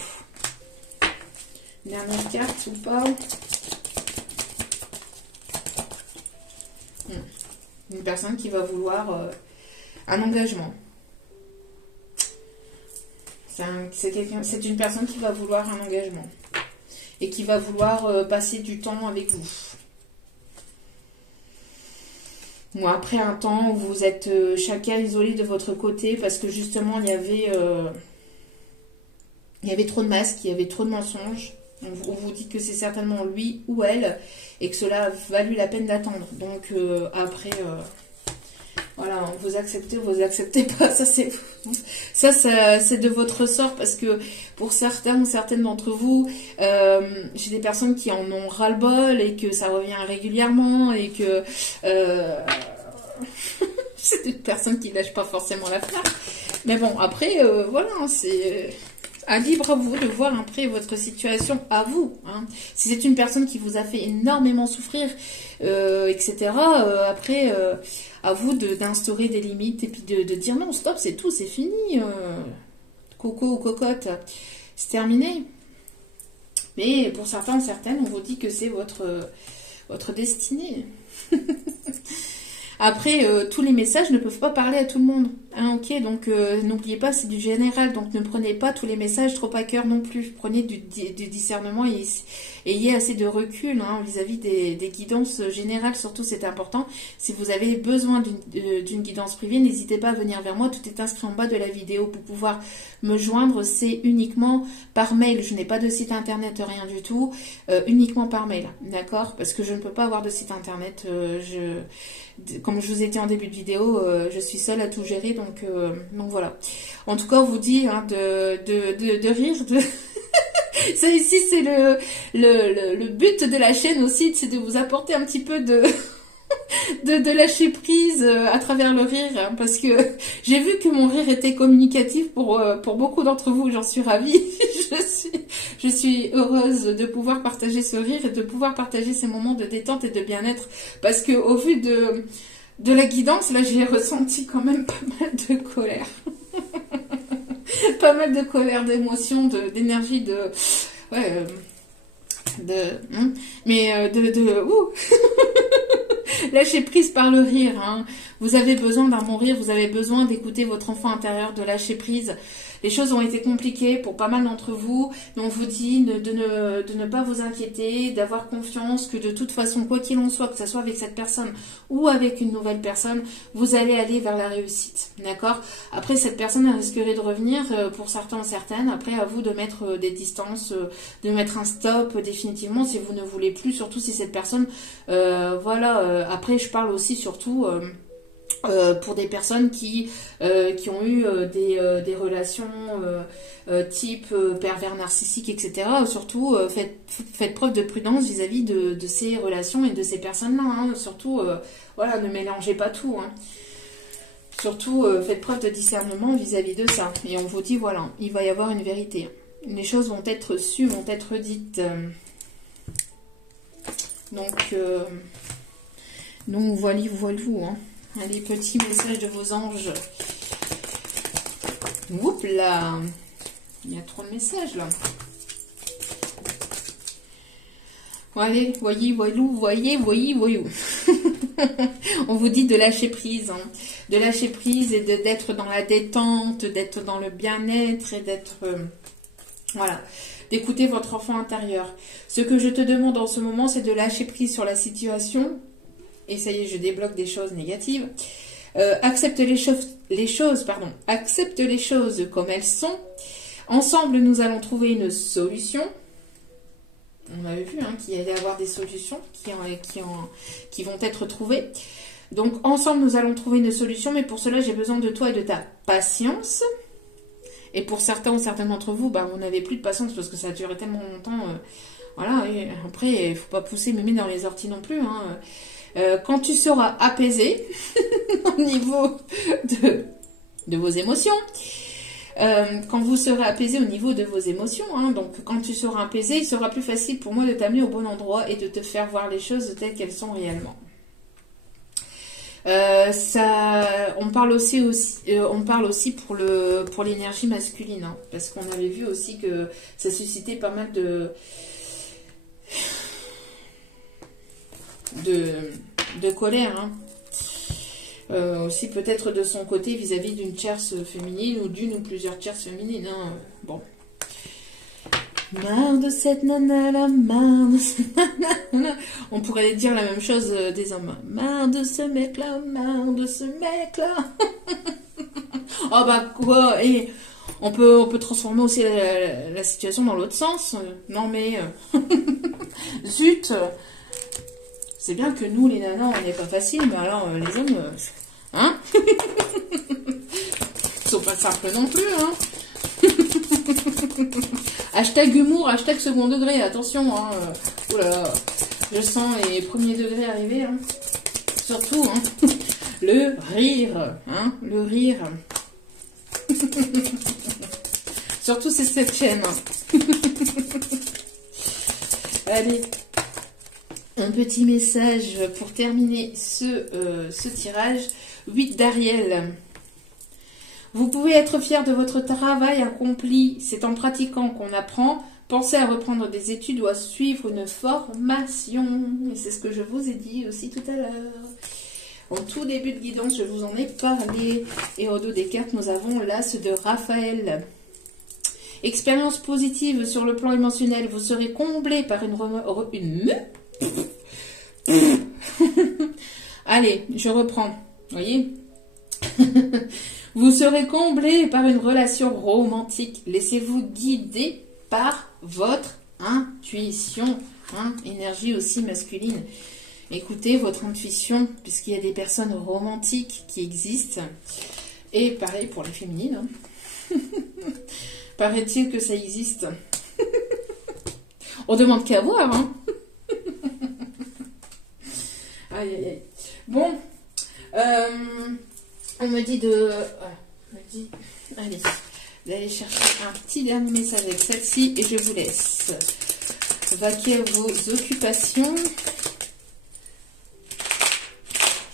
Dernière carte ou pas? Une personne qui va vouloir un engagement. C'est une personne qui va vouloir un engagement. Et qui va vouloir passer du temps avec vous. Bon, après un temps où vous êtes chacun isolé de votre côté parce que justement il y avait trop de masques, il y avait trop de mensonges. On vous dit que c'est certainement lui ou elle et que cela a valu la peine d'attendre. Donc après, voilà, vous acceptez ou vous acceptez pas. Ça c'est de votre sort parce que pour certains ou certaines d'entre vous, j'ai des personnes qui en ont ras-le-bol et que ça revient régulièrement et que c'est une personne qui lâche pas forcément l'affaire. Mais bon, après, voilà, c'est libre à vous de voir après votre situation à vous. Hein. Si c'est une personne qui vous a fait énormément souffrir, etc., après, à vous d'instaurer des limites et puis de dire non, stop, c'est tout, c'est fini. Coco ou cocotte, c'est terminé. Mais pour certains, certaines, on vous dit que c'est votre destinée. Après, tous les messages ne peuvent pas parler à tout le monde. Hein, ok, donc n'oubliez pas, c'est du général. Donc ne prenez pas tous les messages trop à cœur non plus. Prenez du discernement et ayez assez de recul hein, vis-à-vis des guidances générales. Surtout, c'est important. Si vous avez besoin d'une guidance privée, n'hésitez pas à venir vers moi. Tout est inscrit en bas de la vidéo pour pouvoir me joindre. C'est uniquement par mail. Je n'ai pas de site internet, rien du tout. Uniquement par mail, d'accord? Parce que je ne peux pas avoir de site internet. Comme je vous ai dit en début de vidéo, je suis seule à tout gérer, donc voilà. En tout cas, on vous dit hein, de rire. Ça ici, c'est le but de la chaîne aussi, c'est de vous apporter un petit peu de lâcher prise à travers le rire, hein, parce que j'ai vu que mon rire était communicatif pour beaucoup d'entre vous, j'en suis ravie. Je suis heureuse de pouvoir partager ce rire et de pouvoir partager ces moments de détente et de bien-être, parce que au vu de la guidance, là j'ai ressenti quand même pas mal de colère. Pas mal de colère, d'émotion, d'énergie, lâcher prise par le rire. Hein. Vous avez besoin d'un bon rire, vous avez besoin d'écouter votre enfant intérieur, de lâcher prise. Les choses ont été compliquées pour pas mal d'entre vous, mais on vous dit de ne pas vous inquiéter, d'avoir confiance que de toute façon, quoi qu'il en soit, que ce soit avec cette personne ou avec une nouvelle personne, vous allez aller vers la réussite, d'accord? Après, cette personne elle risquerait de revenir pour certains ou certaines. Après, à vous de mettre des distances, de mettre un stop définitivement si vous ne voulez plus, surtout si cette personne, après, je parle aussi surtout... pour des personnes qui ont eu des relations type pervers narcissique, etc. Surtout, faites preuve de prudence vis-à-vis de ces relations et de ces personnes-là. Hein. Surtout, voilà, ne mélangez pas tout. Hein. Surtout, faites preuve de discernement vis-à-vis de ça. Et on vous dit, voilà, il va y avoir une vérité. Les choses vont être sues, vont être dites. Donc voilà. Hein. Allez, petit message de vos anges. Oups là, il y a trop de messages là. Allez, voyez, voyou. On vous dit de lâcher prise, hein. De lâcher prise et d'être dans la détente, d'être dans le bien-être et d'être... voilà, d'écouter votre enfant intérieur. Ce que je te demande en ce moment, c'est de lâcher prise sur la situation. Et ça y est, je débloque des choses négatives. Accepte accepte les choses comme elles sont. Ensemble, nous allons trouver une solution. On avait vu qu'il allait y avoir des solutions qui vont être trouvées. Donc, ensemble, nous allons trouver une solution. Mais pour cela, j'ai besoin de toi et de ta patience. Et pour certains ou certaines d'entre vous, vous n'avez plus de patience parce que ça a duré tellement longtemps. Voilà. Et après, il ne faut pas pousser mémé dans les orties non plus. Quand tu seras apaisé au niveau de vos émotions, quand vous serez apaisé au niveau de vos émotions, donc quand tu seras apaisé, il sera plus facile pour moi de t'amener au bon endroit et de te faire voir les choses telles qu'elles sont réellement. On parle aussi pour l'énergie masculine, parce qu'on avait vu aussi que ça suscitait pas mal de colère, aussi peut-être de son côté vis-à-vis d'une tierce féminine ou d'une ou plusieurs tierces féminines. Bon. Marre de cette nana là, marre de cette nana là. On pourrait dire la même chose des hommes. Marre de ce mec là, marre de ce mec là. Oh quoi, et on peut transformer aussi la situation dans l'autre sens. Non mais zut. C'est bien que nous, les nanas, on n'est pas facile, mais alors, les hommes, ils sont pas simples non plus, Hashtag humour, hashtag second degré, attention, Oula, je sens les premiers degrés arriver, Surtout, le rire, le rire. Surtout, c'est cette chaîne, Allez. Un petit message pour terminer ce tirage. 8 d'Ariel. Vous pouvez être fier de votre travail accompli. C'est en pratiquant qu'on apprend. Pensez à reprendre des études ou à suivre une formation. Et c'est ce que je vous ai dit aussi tout à l'heure. En tout début de guidance, je vous en ai parlé. Et au dos des cartes, nous avons l'As de Raphaël. Expérience positive sur le plan émotionnel. Vous serez comblé par une Allez, je reprends. Voyez. Vous serez comblé par une relation romantique. Laissez-vous guider par votre intuition. Énergie aussi masculine. Écoutez votre intuition, puisqu'il y a des personnes romantiques qui existent. Et pareil pour les féminines. Paraît-il que ça existe. On demande qu'à voir, Aïe, aïe, aïe. Bon, on me dit allez, d'aller chercher un petit dernier message avec celle-ci et je vous laisse vaquer à vos occupations.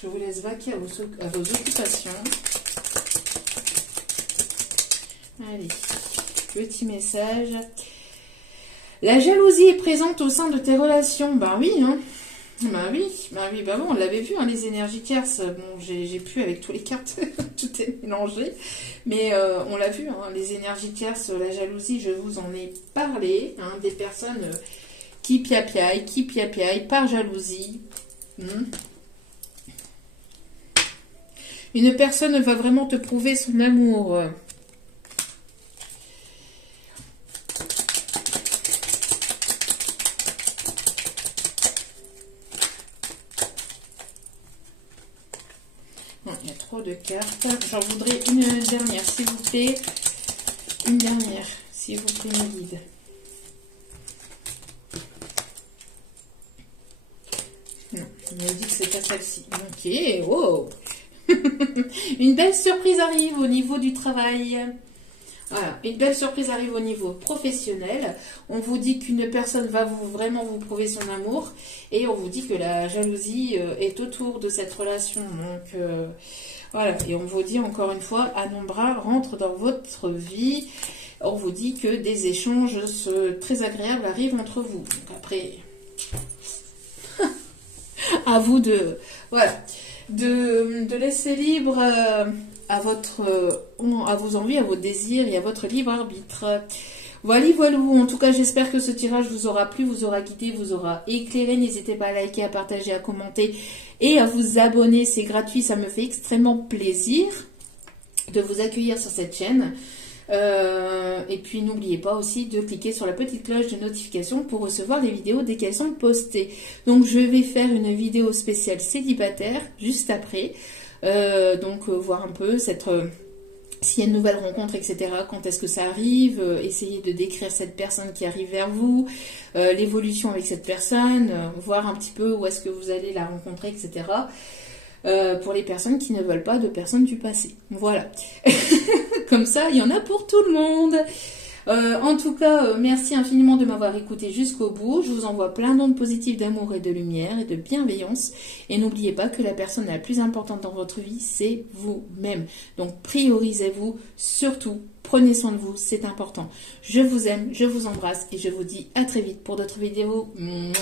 Je vous laisse vaquer à vos occupations. Allez, petit message. La jalousie est présente au sein de tes relations. Ben oui, on l'avait vu, les énergies tierces. Bon, j'ai pu avec tous les cartes, tout est mélangé. Mais on l'a vu, les énergies tierces, la jalousie, je vous en ai parlé. Des personnes qui piapiaillent par jalousie. Une personne va vraiment te prouver son amour. Il y a trop de cartes. J'en voudrais une dernière, s'il vous plaît. Une dernière, s'il vous plaît, mon guide. Non, il m'a dit que c'est pas celle-ci. Ok, wow. Une belle surprise arrive au niveau du travail. Voilà, une belle surprise arrive au niveau professionnel. On vous dit qu'une personne va vraiment vous prouver son amour. Et on vous dit que la jalousie est autour de cette relation. Donc, voilà. Et on vous dit encore une fois, Anombra rentre dans votre vie. On vous dit que des échanges très agréables arrivent entre vous. Donc après, À vous de, voilà, de laisser libre à vos envies, à vos désirs et à votre libre arbitre. Voilà, voilà. En tout cas, j'espère que ce tirage vous aura plu, vous aura guidé, vous aura éclairé. N'hésitez pas à liker, à partager, à commenter et à vous abonner. C'est gratuit, ça me fait extrêmement plaisir de vous accueillir sur cette chaîne. Et puis n'oubliez pas aussi de cliquer sur la petite cloche de notification pour recevoir les vidéos dès qu'elles sont postées. Donc je vais faire une vidéo spéciale célibataire juste après. Voir un peu s'il y a une nouvelle rencontre, etc. Quand est-ce que ça arrive, essayer de décrire cette personne qui arrive vers vous, l'évolution avec cette personne, voir un petit peu où est-ce que vous allez la rencontrer, etc. Pour les personnes qui ne veulent pas de personnes du passé. Voilà. Comme ça, il y en a pour tout le monde. En tout cas, merci infiniment de m'avoir écouté jusqu'au bout. Je vous envoie plein d'ondes positives d'amour et de lumière et de bienveillance. Et n'oubliez pas que la personne la plus importante dans votre vie, c'est vous-même. Donc, priorisez-vous surtout. Prenez soin de vous, c'est important. Je vous aime, je vous embrasse et je vous dis à très vite pour d'autres vidéos. Mouah.